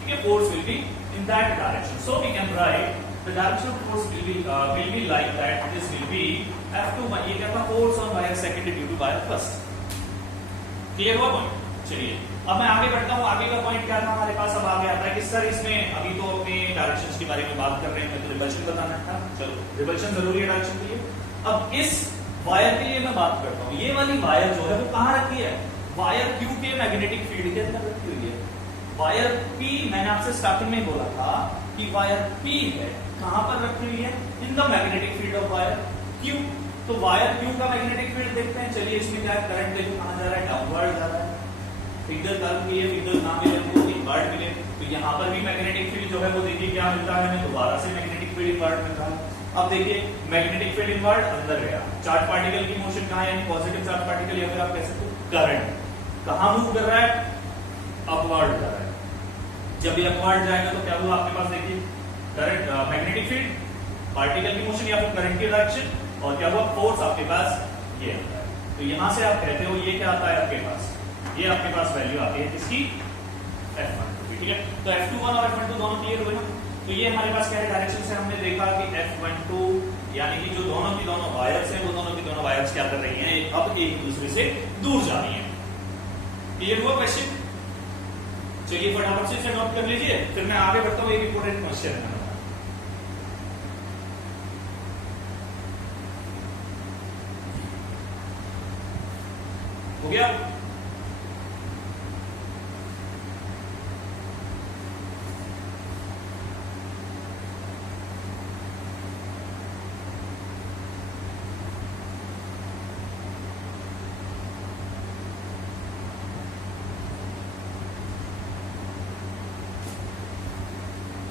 ठीक है, force will be in that direction. So we can write the direction of force will be like that, this will be F21, ये क्या था, force on wire second due to wire first। Clear हुआ point. चलिए अब मैं आगे बढ़ता हूँ, आगे का पॉइंट क्या था हमारे पास, अब आगे आता है कि सर इसमें अभी तो अपने डायरेक्शंस के बारे में बात कर रहे हैं, मैं तो रिपल्शन बताना था, चलो रिपल्शन जरूरी है डायरेक्शन के लिए। अब इस वायर के लिए मैं बात करता हूँ, ये वाली वायर जो है वो कहाँ रखी है, वायर Q के मैग्नेटिक फील्ड के अंदर रखी हुई है। वायर P मैंने आपसे स्टार्टिंग में बोला था कि वायर P है, कहां पर रखी हुई है, इन the magnetic field of wire Q। तो वायर Q का मैग्नेटिक फील्ड देखते हैं। चलिए इसमें क्या है, करंट देखो कहां जा रहा है, डाउनवर्ड जा रहा है। फिगर कर्व की है, फिगर ना मिले तो इनवर्ड मिले, तो यहाँ पर भी मैग्नेटिक फील्ड जो है वो देखिए क्या मिलता है हमें, दोबारा से मैग्नेटिक फील्ड इनवर्ड मिल रहा है। अब देखिए मैग्नेटिक फील्ड इनवर्ड अंदर गया, चार्ज पार्टिकल की मोशन कहां है, यानी पॉजिटिव चार्ज पार्टिकल, या फिर आप कह सकते हो करंट कहां मूव कर रहा है, अपवर्ड जा रहा है। जब ये अपवर्ड जाएगा तो क्या हुआ आपके पास, देखिए करंट मैग्नेटिक फील्ड, पार्टिकल की मोशन या फिर करंट की डायरेक्शन, और क्या हुआ फोर्स आपके पास ये आता है। तो यहां से आप कहते हो ये क्या आता है आपके पास, ये आपके पास वैल्यू आती है किसकी, F12, ठीक है। तो F21 और F12 दोनों क्लियर हुए ना। तो ये हमारे पास क्या है, डायरेक्शन से हमने देखा कि F12 यानी कि जो दोनों की दोनों वायर्स हैं वो दोनों की दोनों वायर्स क्या कर रही हैं, अब एक दूसरे से दूर जा रही हैं। क्लियर हुआ क्वेश्चन। चलिए फटाफट से इसे नोट कर लीजिए, फिर मैं आगे बढ़ता हूँ, एक इंपॉर्टेंट क्वेश्चन है। हो गया,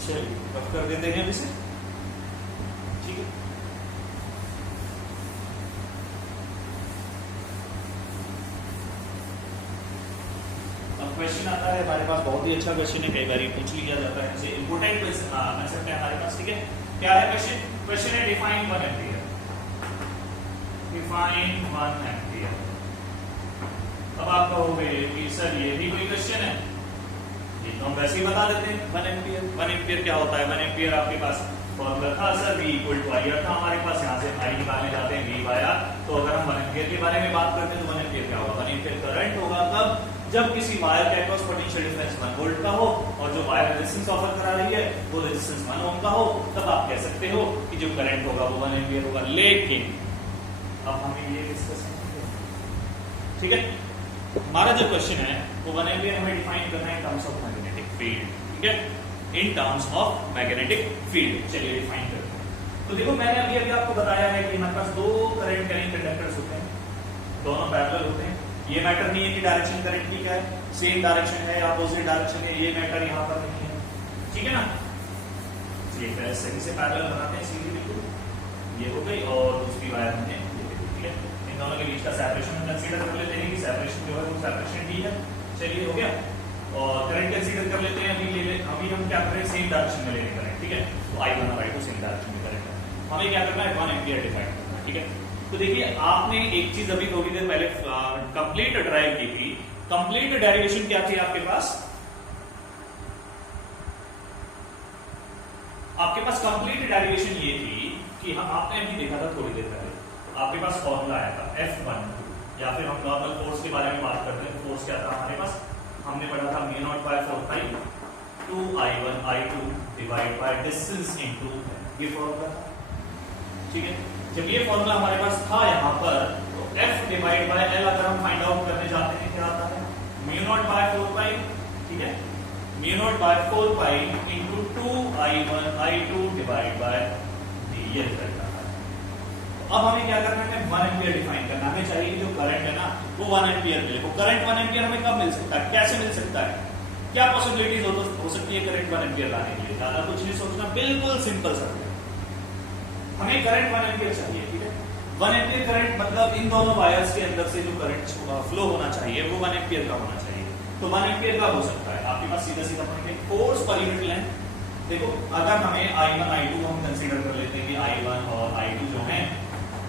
चलिए रफ कर देते हैं इसे, ठीक है। अब क्वेश्चन आता है हमारे पास, बहुत ही अच्छा क्वेश्चन है, कई बार पूछ लिया जाता है, इसे इंपोर्टेंट कंसेप्ट है हमारे पास, ठीक है। क्या है क्वेश्चन? क्वेश्चन है डिफाइन 1 एम्पियर, डिफाइन 1 एम्पियर। अब आप कहोगे कि सर ये भी कोई क्वेश्चन है, ये तो हम वैसे ही बता देते हैं 1 एम्पियर। 1 एम्पियर क्या होता है? 1 एम्पियर आपके पास फॉर्मूला था सर, V इक्वल टू आई था हमारे पास, यहाँ से I निकालने जाते हैं, V आया। तो अगर हम 1 एम्पियर के बारे में बात करते हैं तो 1 एम्पियर क्या होगा? 1 एम्पियर करंट होगा तब जब किसी वायर के अक्रॉस पोटेंशियल डिफरेंस 1 वोल्ट का हो और जो वायर रेजिस्टेंस ऑफर करा रही है वो रेजिस्टेंस 1 ओम का हो, तब आप कह सकते हो कि जो करंट होगा वो 1 एम्पियर होगा। लेकिन अब हमें ये डिस्कस करेंगे, ठीक है। हमारा जो क्वेश्चन है वो 1 एम्पियर हमें डिफाइन करना है in terms of magnetic field, ठीक है, in terms of magnetic field. चलिए डिफाइन करते हैं। तो देखो मैंने अभी आपको बताया है कि हमारे पास दो करंट कैरिंग कंडक्टर्स होते हैं, दोनों पैरेलल होते हैं। ये मैटर नहीं है कि डायरेक्शन करंट की क्या है, सेम डायरेक्शन है, अपोजिट डायरेक्शन है, ये मैटर यहाँ पर नहीं है, ठीक है ना। चलिए पहले सही से पैरेलल बनाते हैं, सीधी बिल्कुल ये हो गई और दूसरी वायर हमने ये दे दी, ठीक है। इन दोनों के बीच का सेपरेशन हम कंसीडर कर लेते हैं कि सेपरेशन जो है वो सेपरेशन डी है। चलिए हो गया। और करंट कंसीडर कर लेते हैं, अभी हम क्या करें, सेम डायरेक्शन में लेने करंट, ठीक है। तो I1 और I2 सेम डायरेक्शन में करंट है, हमें क्या करना है 1 एम्पियर डिफाइन करना है, ठीक है। तो देखिए आपने एक चीज अभी थोड़ी देर पहले कंप्लीट ड्राइव की थी, कंप्लीट डेरिवेशन क्या थी आपके पास? आपके पास कंप्लीट डेरिवेशन ये थी कि हम आपने अभी देखा था थोड़ी देर पहले, आपके पास फॉर्मूला आया था F1, या फिर हम नॉर्मल फोर्स के बारे में बात करते हैं। फोर्स क्या था हमारे पास? हमने पढ़ा था μ0/4 2I1 I2 divide by distance into ये फॉर्मूला था, ठीक है। जब ये फॉर्मूला हमारे पास था यहाँ पर, तो F डिवाइड बाय L अगर हम फाइंड आउट करने जाते हैं क्या आता है? μ0/4, ठीक है, μ0/4 into 2I1 I2 divide by D, ये रिजल्ट आता है। अब हमें क्या करना है? 1 एम्पियर डिफाइन करना है। हमें चाहिए जो करंट है ना वो 1 एम्पियर मिले। वो करंट 1 एम्पियर हमें कब मिल सकता है, कैसे मिल सकता है, क्या पॉसिबिलिटीज हो सकती है करंट 1 एम्पियर लाने के लिए? ज्यादा कुछ नहीं सोचना, बिल्कुल सिंपल सा हमें करंट 1 एम्पियर चाहिए, ठीक है। 1 एम्पियर करंट मतलब इन दोनों वायर्स के अंदर से जो करंट फ्लो होना चाहिए वो 1 एम्पियर का होना चाहिए। तो 1 एम्पियर का हो सकता है आपके पास सीधा सीधा पॉइंट है, फोर्स पर यूनिट लेंथ। देखो अगर हमें I1 I2 हम कंसीडर कर लेते हैं कि I1 और I2 जो हैं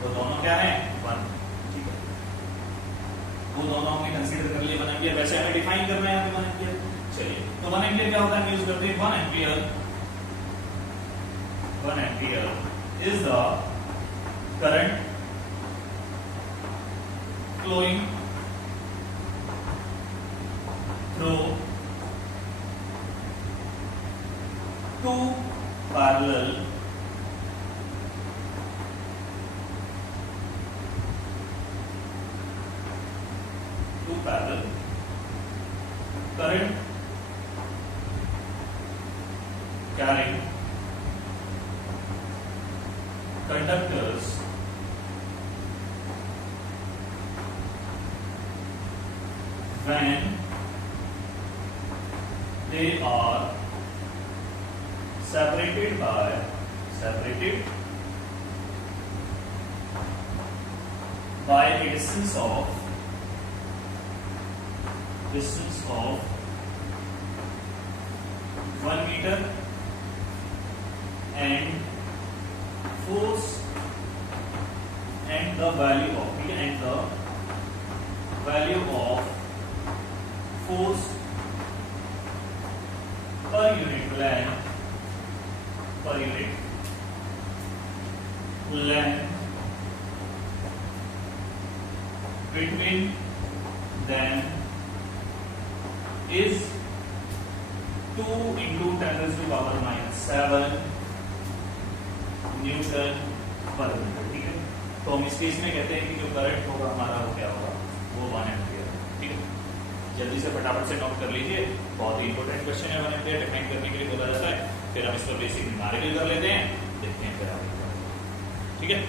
वो दोनों क्या है 1, ठीक है, वो दोनों हमें कंसीडर कर लिए 1 एम्पियर। वैसे हमें डिफाइन करना है 1 एम्पियर। चलिए तो 1 एम्पियर क्या होता है, यूज करते हैं 1 ampere is the current flowing through two parallel current carrying conductors when they are separated by a distance of 1 meter and force and the value of force per unit length between them is 2 into 10⁻⁷ Newton पर metre, ठीक है। तो हम इस case में कहते हैं कि जो करंट होगा हमारा वो क्या होगा, वो 1 एम्पियर, ठीक है। जल्दी से फटाफट से नोट कर लीजिए, बहुत ही इंपॉर्टेंट क्वेश्चन है। 1 एम्पियर डिफाइन करने के लिए बोला जाता है, फिर हम इस पर बेसिक न्यूमेरिकल कर लेते हैं, देखते हैं फिर आगे, ठीक है।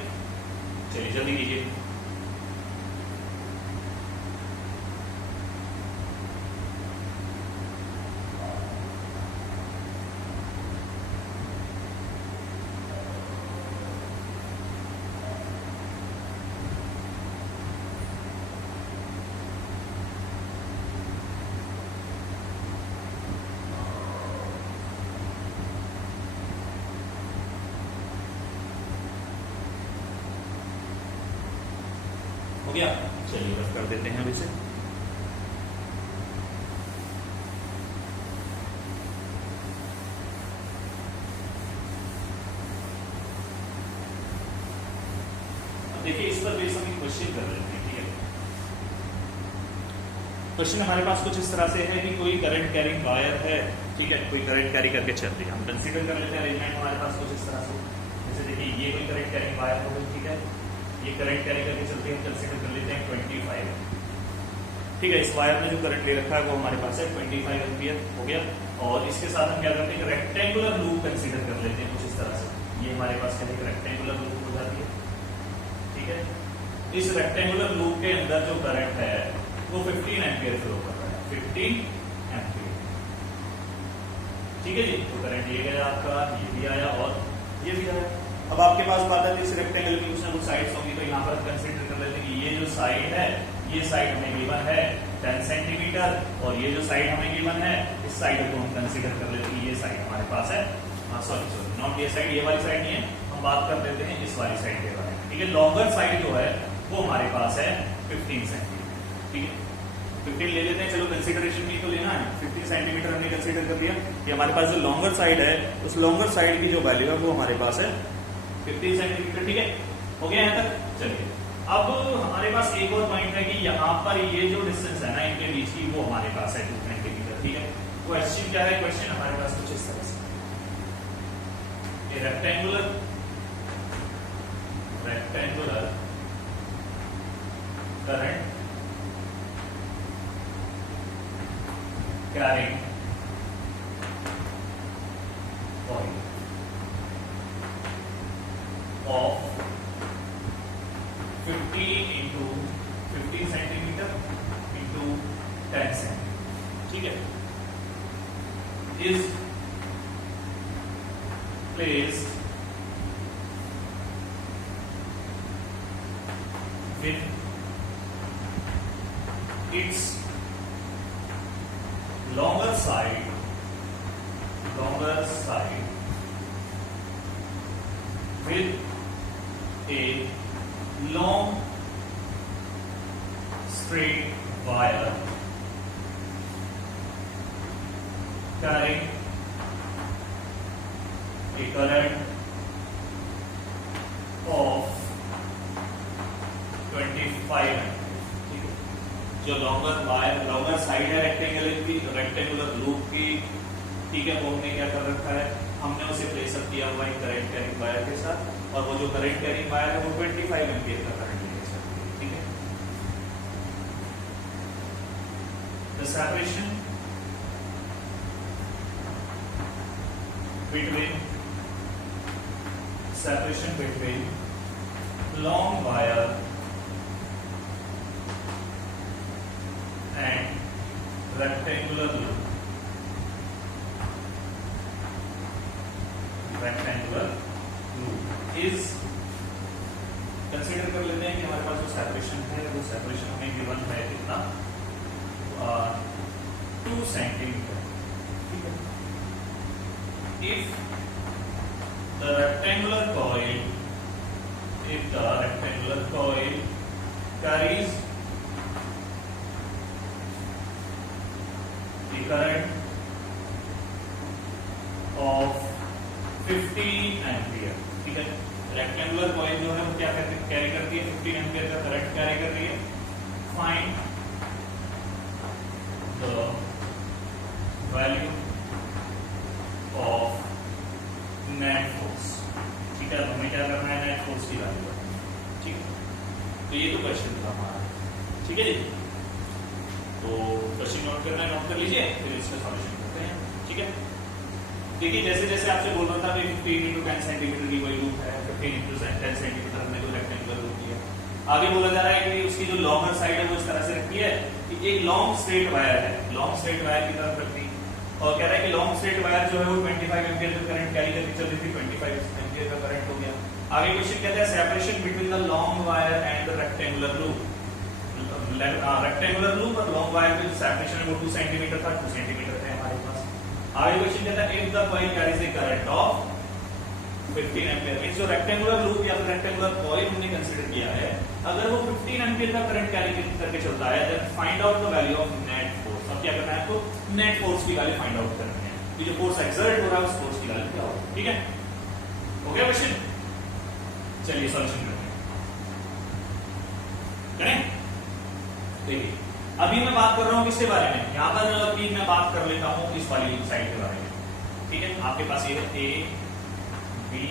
चलिए जल्दी कीजिए। हो गया, चलिए रफ कर देते हैं अभी से। देखिए इस पर बेस हम क्वेश्चन कर लेते हैं, ठीक है। क्वेश्चन हमारे पास कुछ इस तरह से है कि कोई करंट कैरिंग वायर है, ठीक है, कोई करंट कैरी करके चल रही है। हम कंसीडर कर लेते हैं अरेंजमेंट हमारे पास कुछ इस तरह से, जैसे देखिए ये कोई करंट कैरिंग वायर हो गई, ठीक है, ये करंट कैरी करके चलती है, हम कंसीडर कर लेते हैं 25, ठीक है। इस वायर में जो करंट ले रखा है वो हमारे पास है 25 एम्पियर, हो गया। और इसके साथ हम क्या करते हैं, रेक्टेंगुलर लूप कंसीडर कर लेते हैं कुछ इस तरह से। ये हमारे पास क्या है, रेक्टेंगुलर लूप हो जाती है, ठीक है। इस रेक्टेंगुलर लूप के अंदर जो करंट है वो 15 एम्पियर फ्लो कर रहा है, 15 एम्पियर, ठीक है जी। तो करंट ये गया आपका, ये भी आया और ये भी आया। अब आपके पास बात है इस रेक्टेंगल की कुछ ना कुछ साइड्स होंगी, तो यहाँ पर कंसीडर कर लेते हैं कि ये जो साइड है, ये साइड हमें गिवन है 10 सेंटीमीटर, और ये जो साइड हमें गिवन है, इस साइड को हम कंसीडर कर लेते हैं, ये साइड हमारे पास है, सॉरी नॉट ये साइड, ये वाली साइड नहीं है, हम बात कर लेते हैं इस वाली साइड के बारे में, ठीक है। लॉन्गर साइड जो है वो हमारे पास है 15 सेंटीमीटर, ठीक है। 15 ले लेते हैं, चलो कंसीडरेशन में तो लेना है, 15 सेंटीमीटर हमने कंसीडर कर दिया कि हमारे पास जो लॉन्गर साइड है, उस लॉन्गर साइड की जो वैल्यू है वो हमारे पास है 15 सेंटीमीटर, ठीक है। हो गया यहाँ तक, चलिए। अब हमारे पास एक और पॉइंट है कि यहाँ पर ये जो डिस्टेंस है ना इनके बीच की, वो हमारे पास है 2 सेंटीमीटर, ठीक है। क्वेश्चन क्या है, क्वेश्चन हमारे पास कुछ इस तरह से, ये rectangular current carrying coil of 15 into 15 centimeter into 10 centimeter, ठीक है, is placed with its longer side with a long straight wire carrying a current of 25 amperes, जो लॉन्गर साइड है रेक्टेंगुलर लूप की, ठीक है, वो हमने क्या कर रखा है, हमने उसे प्लेस अप किया हुआ है करंट कैरिंग वायर के साथ, और वो जो करंट कैरिंग वायर है वो 25 एम्पियर का करंट लेके चलती है, ठीक है। The separation between long wire and rectangular loop is, consider कर लेते हैं कि हमारे पास जो सेपरेशन है वो सेपरेशन हमें गिवन है कितना, 2 सेंटीमीटर, ठीक है। If the rectangular coil carries the current of 15 ampere, ठीक है। रेक्टेंगुलर कॉइल जो है वो क्या कैरी करती है, 15 एम्पियर का करंट कैरी कर रही है। Find the value of net force, ठीक है। हमें क्या करना है, नेट फोर्स की वैल्यू, ठीक है। तो ये तो क्वेश्चन था हमारा, ठीक है जी। तो क्वेश्चन नोट करना है, नोट कर लीजिए, फिर इसका सॉल्यूशन करते हैं, ठीक है। देखिए जैसे जैसे आपसे बोल रहा था 15 into 10 सेंटीमीटर की कोई लूप है, 15 into 10 सेंटीमीटर हमने जो रेक्टेंगुलर लूप किया, आगे बोला जा रहा है कि उसकी जो लॉन्गर साइड है वो इस तरह से रखी है कि एक लॉन्ग स्ट्रेट वायर है, लॉन्ग स्ट्रेट वायर की तरफ रखती, और कह रहा है कि लॉन्ग स्ट्रेट वायर जो है वो 25 एम्पियर का करंट कैरी करके चल रही थी, 25 एम्पियर का करंट हो गया। आगे क्वेश्चन कहता है separation between the long wire and the rectangular loop, rectangular loop और लॉन्ग वायर में जो सेपरेशन है वो 2 सेंटीमीटर था, 2 सेंटीमीटर है हमारे पास। आगे क्वेश्चन कहता है if the coil carries the current of 15 ampere means जो रेक्टेंगुलर लूप या फिर रेक्टेंगुलर कॉइल हमने कंसीडर किया है, अगर वो 15 एम्पियर का करंट कैरी करके चलता है, then find out the value of net force. अब क्या करना है आपको? नेट फोर्स की वैल्यू फाइंड आउट करनी है कि जो फोर्स एक्सर्ट हो रहा है उस फोर्स की वैल्यू क्या होगी। ठीक है, हो गया क्वेश्चन? चलिए सॉल्यूशन करते हैं। देखिए अभी मैं बात कर रहा हूं किसके बारे में? यहां पर अभी मैं बात कर लेता हूं इस वाली साइड के बारे में। ठीक है, आपके पास ये है ए बी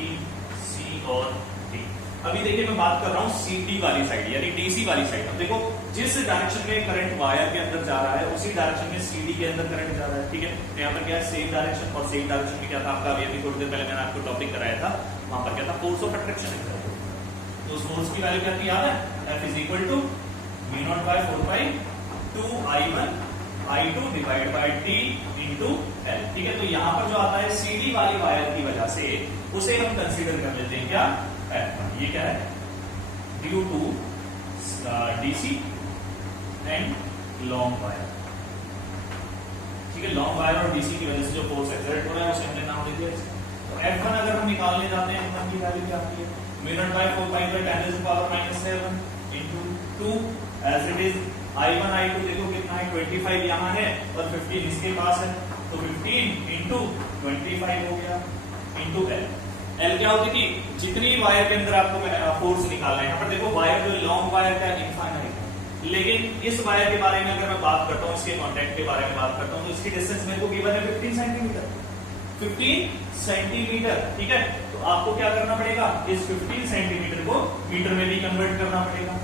सी और डी। अभी देखिए मैं बात कर रहा हूं सी डी वाली साइड यानी डीसी वाली साइड। अब देखो जिस डायरेक्शन में करंट वायर के अंदर जा रहा है उसी डायरेक्शन में सीडी के अंदर करंट जा रहा है। ठीक है, तो यहाँ पर क्या है? Same direction. और सेम डायरेक्शन में क्या था आपका? अभी थोड़ी देर पहले मैंने आपको टॉपिक कराया था, वहां पर क्या था? Force of attraction. तो उस फोर्स की वैल्यू क्या थी याद है? F is equal to V0 by 4 pi 2I1 I2 divide by T into L। ठीक है, तो यहाँ पर जो आता है सीडी वाली वायर की वजह से उसे हम कंसीडर कर लेते हैं क्या? F1। ये क्या है? Due to DC and long wire. ठीक है, लॉन्ग वायर और डीसी की वजह से जो फोर्स एक्सर्ट हो रहा है उसे हमने नाम दे दिया। तो F1 अगर हम निकालने जाते हैं, F1 की वैल्यू क्या आती है? V0 by 4 pi by 10 to the power -7 into 2 as it is I1 I2 देखो कितना है? 25 यहाँ है और 15 इसके पास है, तो 15 इंटू 25 हो गया इंटू L। L क्या होती थी? जितनी वायर के अंदर आपको फोर्स निकालना है। यहाँ पर देखो वायर जो लॉन्ग वायर का इनफाइनाइट है, लेकिन इस वायर के बारे में अगर मैं बात करता हूँ, इसके कॉन्टेक्ट के बारे में बात करता हूँ, तो इसकी डिस्टेंस मेरे को गिवन है 15 सेंटीमीटर। 15 सेंटीमीटर। ठीक है, तो आपको क्या करना पड़ेगा? इस 15 सेंटीमीटर को मीटर में भी कन्वर्ट करना पड़ेगा।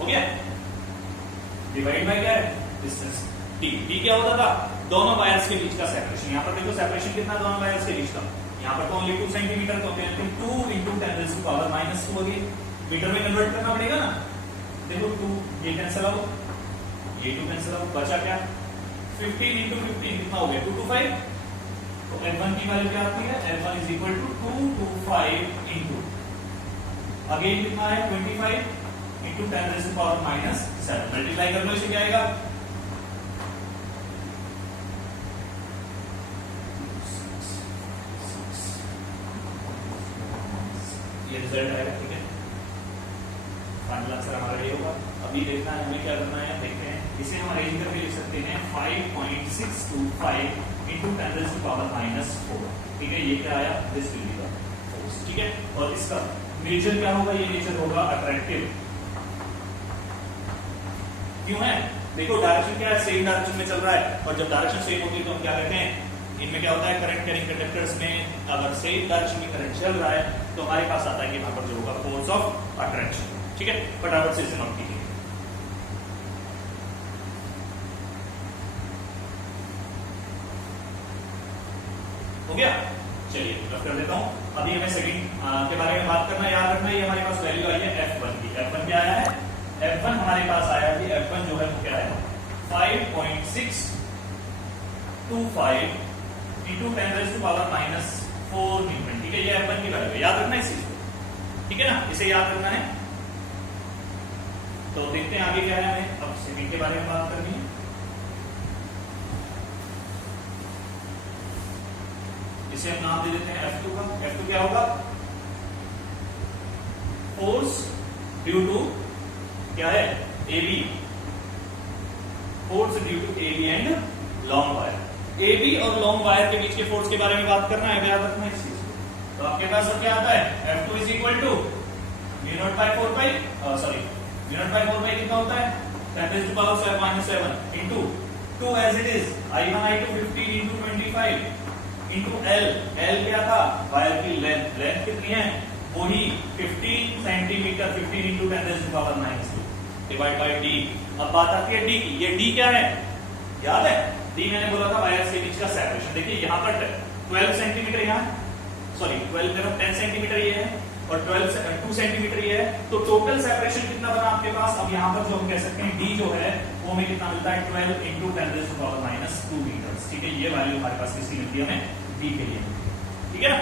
हो गया? डिवाइड बाय क्या है? Distance T. टी क्या होता था? दोनों वायर्स के बीच का सेपरेशन। यहाँ पर देखो सेपरेशन कितना दोनों वायर्स के बीच का? यहाँ पर तो ओनली 2 सेंटीमीटर तो 2 इंटू 10 टू पावर -2 हो गई। मीटर में कन्वर्ट करना पड़ेगा ना। देखो 2 ये कैंसिल आउट, ये 2 कैंसिल आउट, बचा क्या? 15 इंटू 15 कितना हो गया? 225। तो F1 की वैल्यू क्या आती है? F1 is equal to 225 into again कितना है? 25 इंटू 10 टू पावर -7। मल्टीप्लाई कर लो, इसे क्या आएगा? ये रिजल्ट आएगा। ठीक है, फाइनल आंसर हमारा ये होगा। अभी देखना है हमें क्या करना है, देखते हैं। इसे हम अरेंज करके लिख सकते हैं 5.625 इंटू 10 टू पावर -4। ठीक है, ये क्या आया? This will be the force. ठीक है, और इसका नेचर क्या होगा? ये नेचर होगा अट्रैक्टिव। क्यों है? देखो डायरेक्शन क्या है? सेम डायरेक्शन में चल रहा है, और जब डायरेक्शन सेम होती है तो हम क्या कहते हैं? इनमें क्या होता है? करंट कैरिंग कंडक्टर्स में अगर सेम डायरेक्शन में करंट चल रहा है तो हमारे पास आता है कि वहां पर जो होगा फोर्स ऑफ अट्रैक्शन। ठीक है, फटाफट से इसे नोट कीजिए। हो गया? चलिए रफ कर देता हूं। अभी हमें सेकंड के बारे में बात करना, याद रखना। ये हमारे पास वैल्यू आई है F1 की। F1 क्या आया है? F1 हमारे पास आया कि F1 जो है वो क्या है? 5.625 इंटू 10 टू पावर -4 न्यूटन। ठीक है, ये F1 की वैल्यू है, याद रखना इस चीज को। ठीक है ना, इसे याद रखना है। तो देखते हैं आगे क्या है। हमें अब सेकंड के बारे में बात करनी है। इसे हम नाम दे देते हैं F2 का। F2 क्या होगा? फोर्स ड्यू टू क्या है? AB। Force due to AB and long wire. AB और लॉन्ग वायर के बीच के फोर्स के बारे में बात करना है, याद रखना इस चीज को। तो आपके पास क्या आता है? F2 is equal to V0 by 4 pi V0 by 4 pi कितना होता है? 10 to power -7 into 2 as it is I1 I2 15 into 25 into L। L क्या था? वायर की लेंथ। लेंथ कितनी है? वही 15 centimetre. 15 into 10 to power -2 divide by D। अब बात आती है D की। ये D क्या है? याद है? D मैंने बोला था वायर्स के बीच का सेपरेशन। देखिए यहाँ पर 12 सेंटीमीटर यहाँ, सॉरी 12 10 सेंटीमीटर ये है और 2 सेंटीमीटर ये है। तो टोटल सेपरेशन कितना बना आपके पास? अब यहाँ पर जो हम कह सकते हैं D जो है वो हमें कितना मिलता है? 12 इंटू 10 टू पावर -2 मीटर। ठीक है, ये वैल्यू हमारे पास किसकी मिलती है? हमें D के लिए। ठीक है,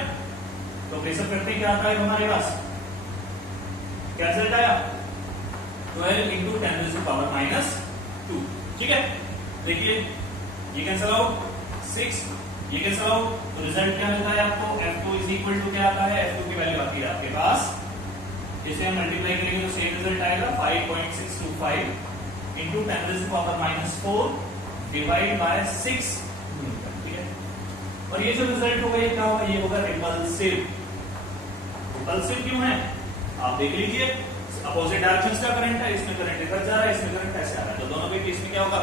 तो प्रेशर करते क्या आता है हमारे पास? क्या रिजल्ट आया? 12 इंटू 10 टू पावर -2। ठीक है, देखिए ये कैंसिल आउट 6 ये कैसे हो? तो रिजल्ट क्या मिलता है आपको? F2 इज इक्वल टू क्या आता है? F2 की वैल्यू आती है आपके पास, इसे हम मल्टीप्लाई करेंगे तो सेम रिजल्ट आएगा 5.625 इंटू 10⁻⁻4 डिवाइड बाय 6 न्यूटन। ठीक है, और ये जो रिजल्ट होगा ये क्या होगा? ये होगा रिपल्सिव। रिपल्सिव क्यों है आप देख लीजिए, अपोजिट डायरेक्शंस का करंट है, इसमें करंट इधर जा रहा है, इसमें करंट ऐसे आ रहा है, तो दोनों के केस में क्या होगा?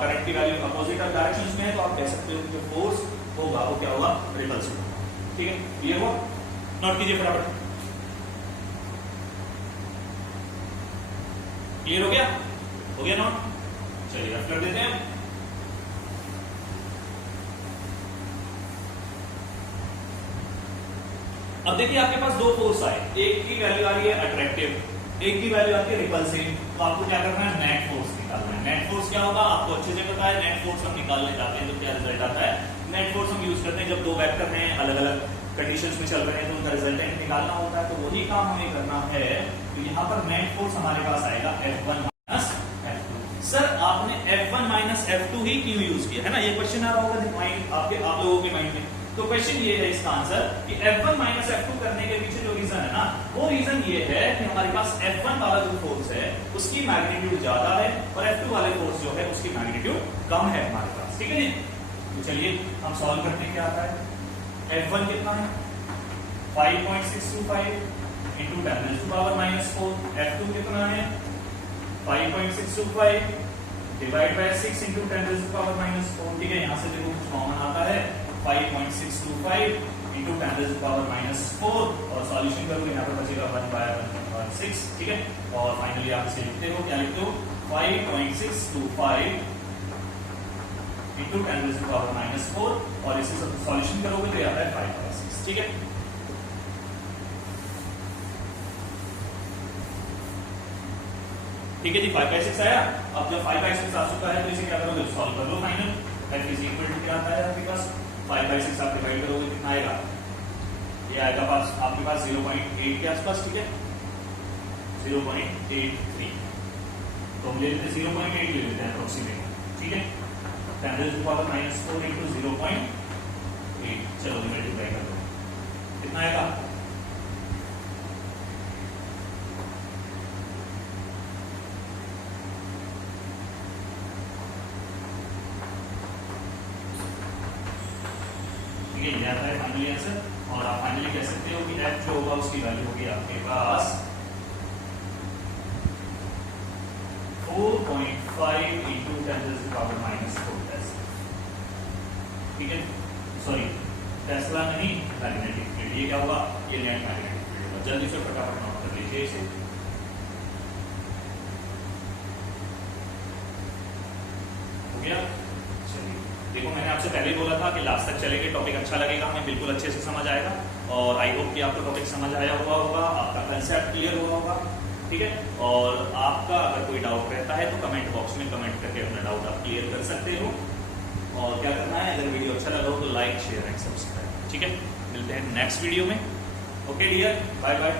करंट की वैल्यू अपोजिट डायरेक्शंस में है, तो आप कह सकते हो कि जो फोर्स होगा वो क्या होगा? रिपल्सिव होगा। ठीक है, क्लियर हुआ? नोट कीजिए फटाफट। क्लियर हो गया? हो गया नोट? चलिए रफ कर देते हैं। अब देखिए आपके पास दो फोर्स आए, एक की वैल्यू आ रही है अट्रैक्टिव, एक की वैल्यू आती है रिपल्सिव, तो आपको क्या करना है? नेट फोर्स निकालना है। नेट फोर्स क्या होगा आपको अच्छे से पता है, नेट फोर्स हम निकालने जाते हैं तो क्या रिजल्ट आता है? नेट फोर्स हम यूज करते हैं जब दो वेक्टर हैं अलग अलग कंडीशंस में चल रहे हैं तो उनका रिजल्टेंट निकालना होता है, तो वही काम हमें करना है। तो यहाँ पर नेट फोर्स हमारे पास आएगा F1 माइनस F2। सर आपने F1 माइनस F2 ही क्यों यूज किया है ना, ये क्वेश्चन आ रहा होगा माइंड आप लोगों के माइंड में। तो क्वेश्चन ये है इसका आंसर कि F1 माइनस F2 करने के पीछे जो रीजन है ना, वो रीजन ये है कि हमारे पास F1 वाला जो फोर्स है उसकी मैग्नीट्यूड ज्यादा है और F2 वाले फोर्स जो है उसकी मैग्नीट्यूड कम है हमारे पास। ठीक है जी, तो चलिए हम सॉल्व करते हैं। क्या आता है? F1 कितना है? 5.625 इंटू 10⁻⁻4। F2 कितना है? 5.625 डिवाइड बाय 6 इंटू 10⁻⁻4। ठीक है, यहाँ से देखो कुछ कॉमन आता है, 5.625 इंटू 10⁻⁻4 और सॉल्यूशन करोगे यहाँ पर बचेगा 1/1/6। ठीक है, और फाइनली आप इसे लिखते हो, क्या लिखते हो? 5.625 इंटू 10⁻⁻4 और इसे सॉल्यूशन करोगे तो आता है 5/6। ठीक है, ठीक है जी, 5/6 आया। अब जब 5/6 आ चुका है तो इसे क्या करोगे? सॉल्व कर लो final. F is equal to क्या आता है आपके पास? 5/6 आप डिवाइड करोगे कितना आएगा? ये आएगा पास आपके पास 0.8 के आसपास। ठीक है, 0.83, तो हम ले लेते हैं 0.8 ले लेते हैं अप्रोक्सीमेट। ठीक है, 10⁻⁻4 इंटू 0.8, चलो मल्टीप्लाई कर दो, कितना आएगा? ये आता है फाइनली आंसर, और आप फाइनली कह सकते हो कि F जो होगा उसकी वैल्यू होगी आपके पास 4.5 इंटू 10⁻⁻4। ठीक है, सॉरी टेस्ला नहीं, मैग्नेटिक फील्ड। ये क्या होगा? ये नेट मैग्नेटिक फील्ड होगा। जल्दी से फटाफट नोट कर लीजिए इसे। हो गया? देखो मैंने आपसे पहले ही बोला था कि लास्ट तक चलेंगे, टॉपिक अच्छा लगेगा, हमें बिल्कुल अच्छे से समझ आएगा, और आई होप कि आपको टॉपिक समझ आया हुआ होगा, आपका कंसेप्ट क्लियर हुआ होगा। ठीक है, और आपका अगर कोई डाउट रहता है तो कमेंट बॉक्स में कमेंट करके अपना डाउट आप क्लियर कर सकते हो। और क्या करना है, अगर वीडियो अच्छा लगा हो तो लाइक शेयर एंड सब्सक्राइब। ठीक है, मिलते हैं नेक्स्ट वीडियो में। Okay dear, bye bye.